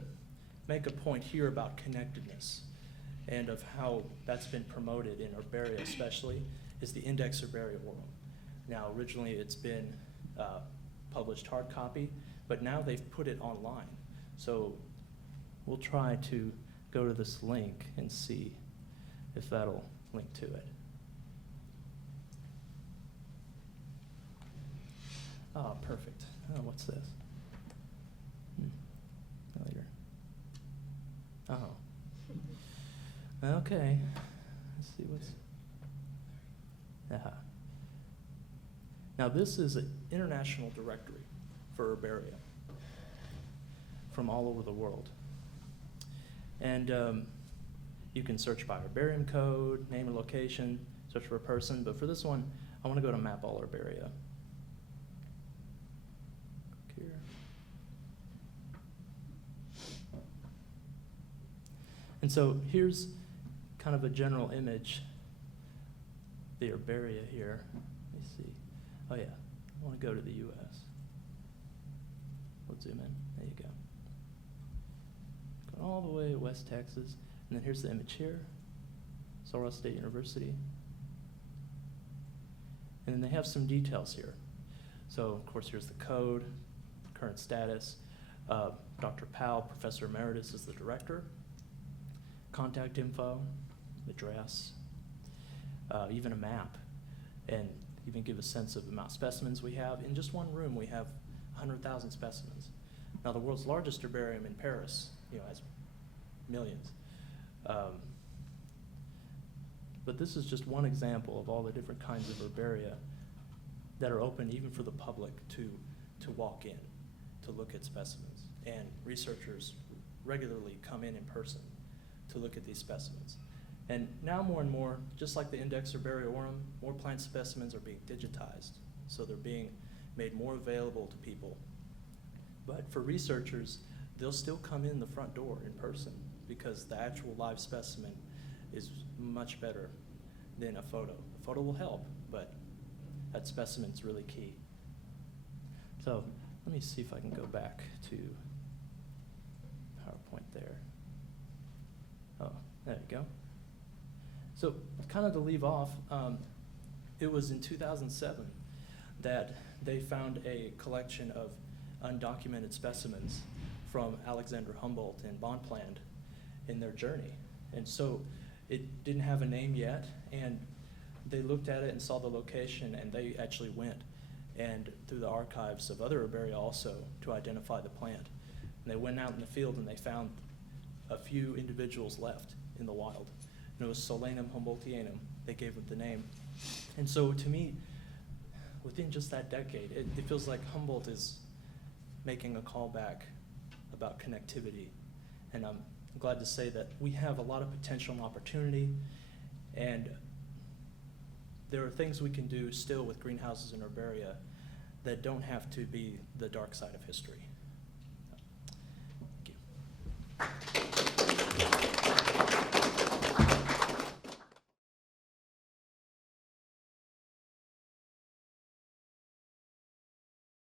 make a point here about connectedness and of how that's been promoted in herbaria especially, is the Index Herbariarum. Now originally it's been published hard copy, but now they've put it online. So we'll try to go to this link and see if that'll link to it. Oh, perfect. Oh, what's this? Later. Oh. Okay. Let's see what's. Now this is an international directory for herbaria from all over the world. And you can search by herbarium code, name and location, search for a person, but for this one, I want to go to map all herbaria. Click here. And so here's kind of a general image, the herbaria here. Let me see. Oh yeah, I want to go to the US. We'll zoom in. There you go. Going all the way to West Texas. And then here's the image here, Sowell State University. And then they have some details here. So of course here's the code, current status. Dr. Powell, Professor Emeritus, is the director. Contact info, address, even a map, and even give a sense of the amount of specimens we have. In just one room we have 100,000 specimens. Now the world's largest herbarium in Paris, has millions. But this is just one example of all the different kinds of herbaria that are open even for the public to walk in, to look at specimens. And researchers regularly come in person to look at these specimens. And now more and more, just like the Index Herbariarum, more plant specimens are being digitized. So they're being made more available to people. But for researchers, they'll still come in the front door in person because the actual live specimen is much better than a photo. A photo will help, but that specimen's really key. So let me see if I can go back to PowerPoint there. Oh, there you go. So kind of to leave off, it was in 2007 that they found a collection of undocumented specimens from Alexander Humboldt in Bonpland in their journey. And so it didn't have a name yet, and they looked at it and saw the location, and they actually went and through the archives of other herbaria also to identify the plant. And they went out in the field and they found a few individuals left in the wild. And it was Solanum humboldtianum. They gave it the name. And so to me, within just that decade, it feels like Humboldt is making a call back about connectivity. And I'm glad to say that we have a lot of potential and opportunity, and there are things we can do still with greenhouses and herbaria that don't have to be the dark side of history. Thank you.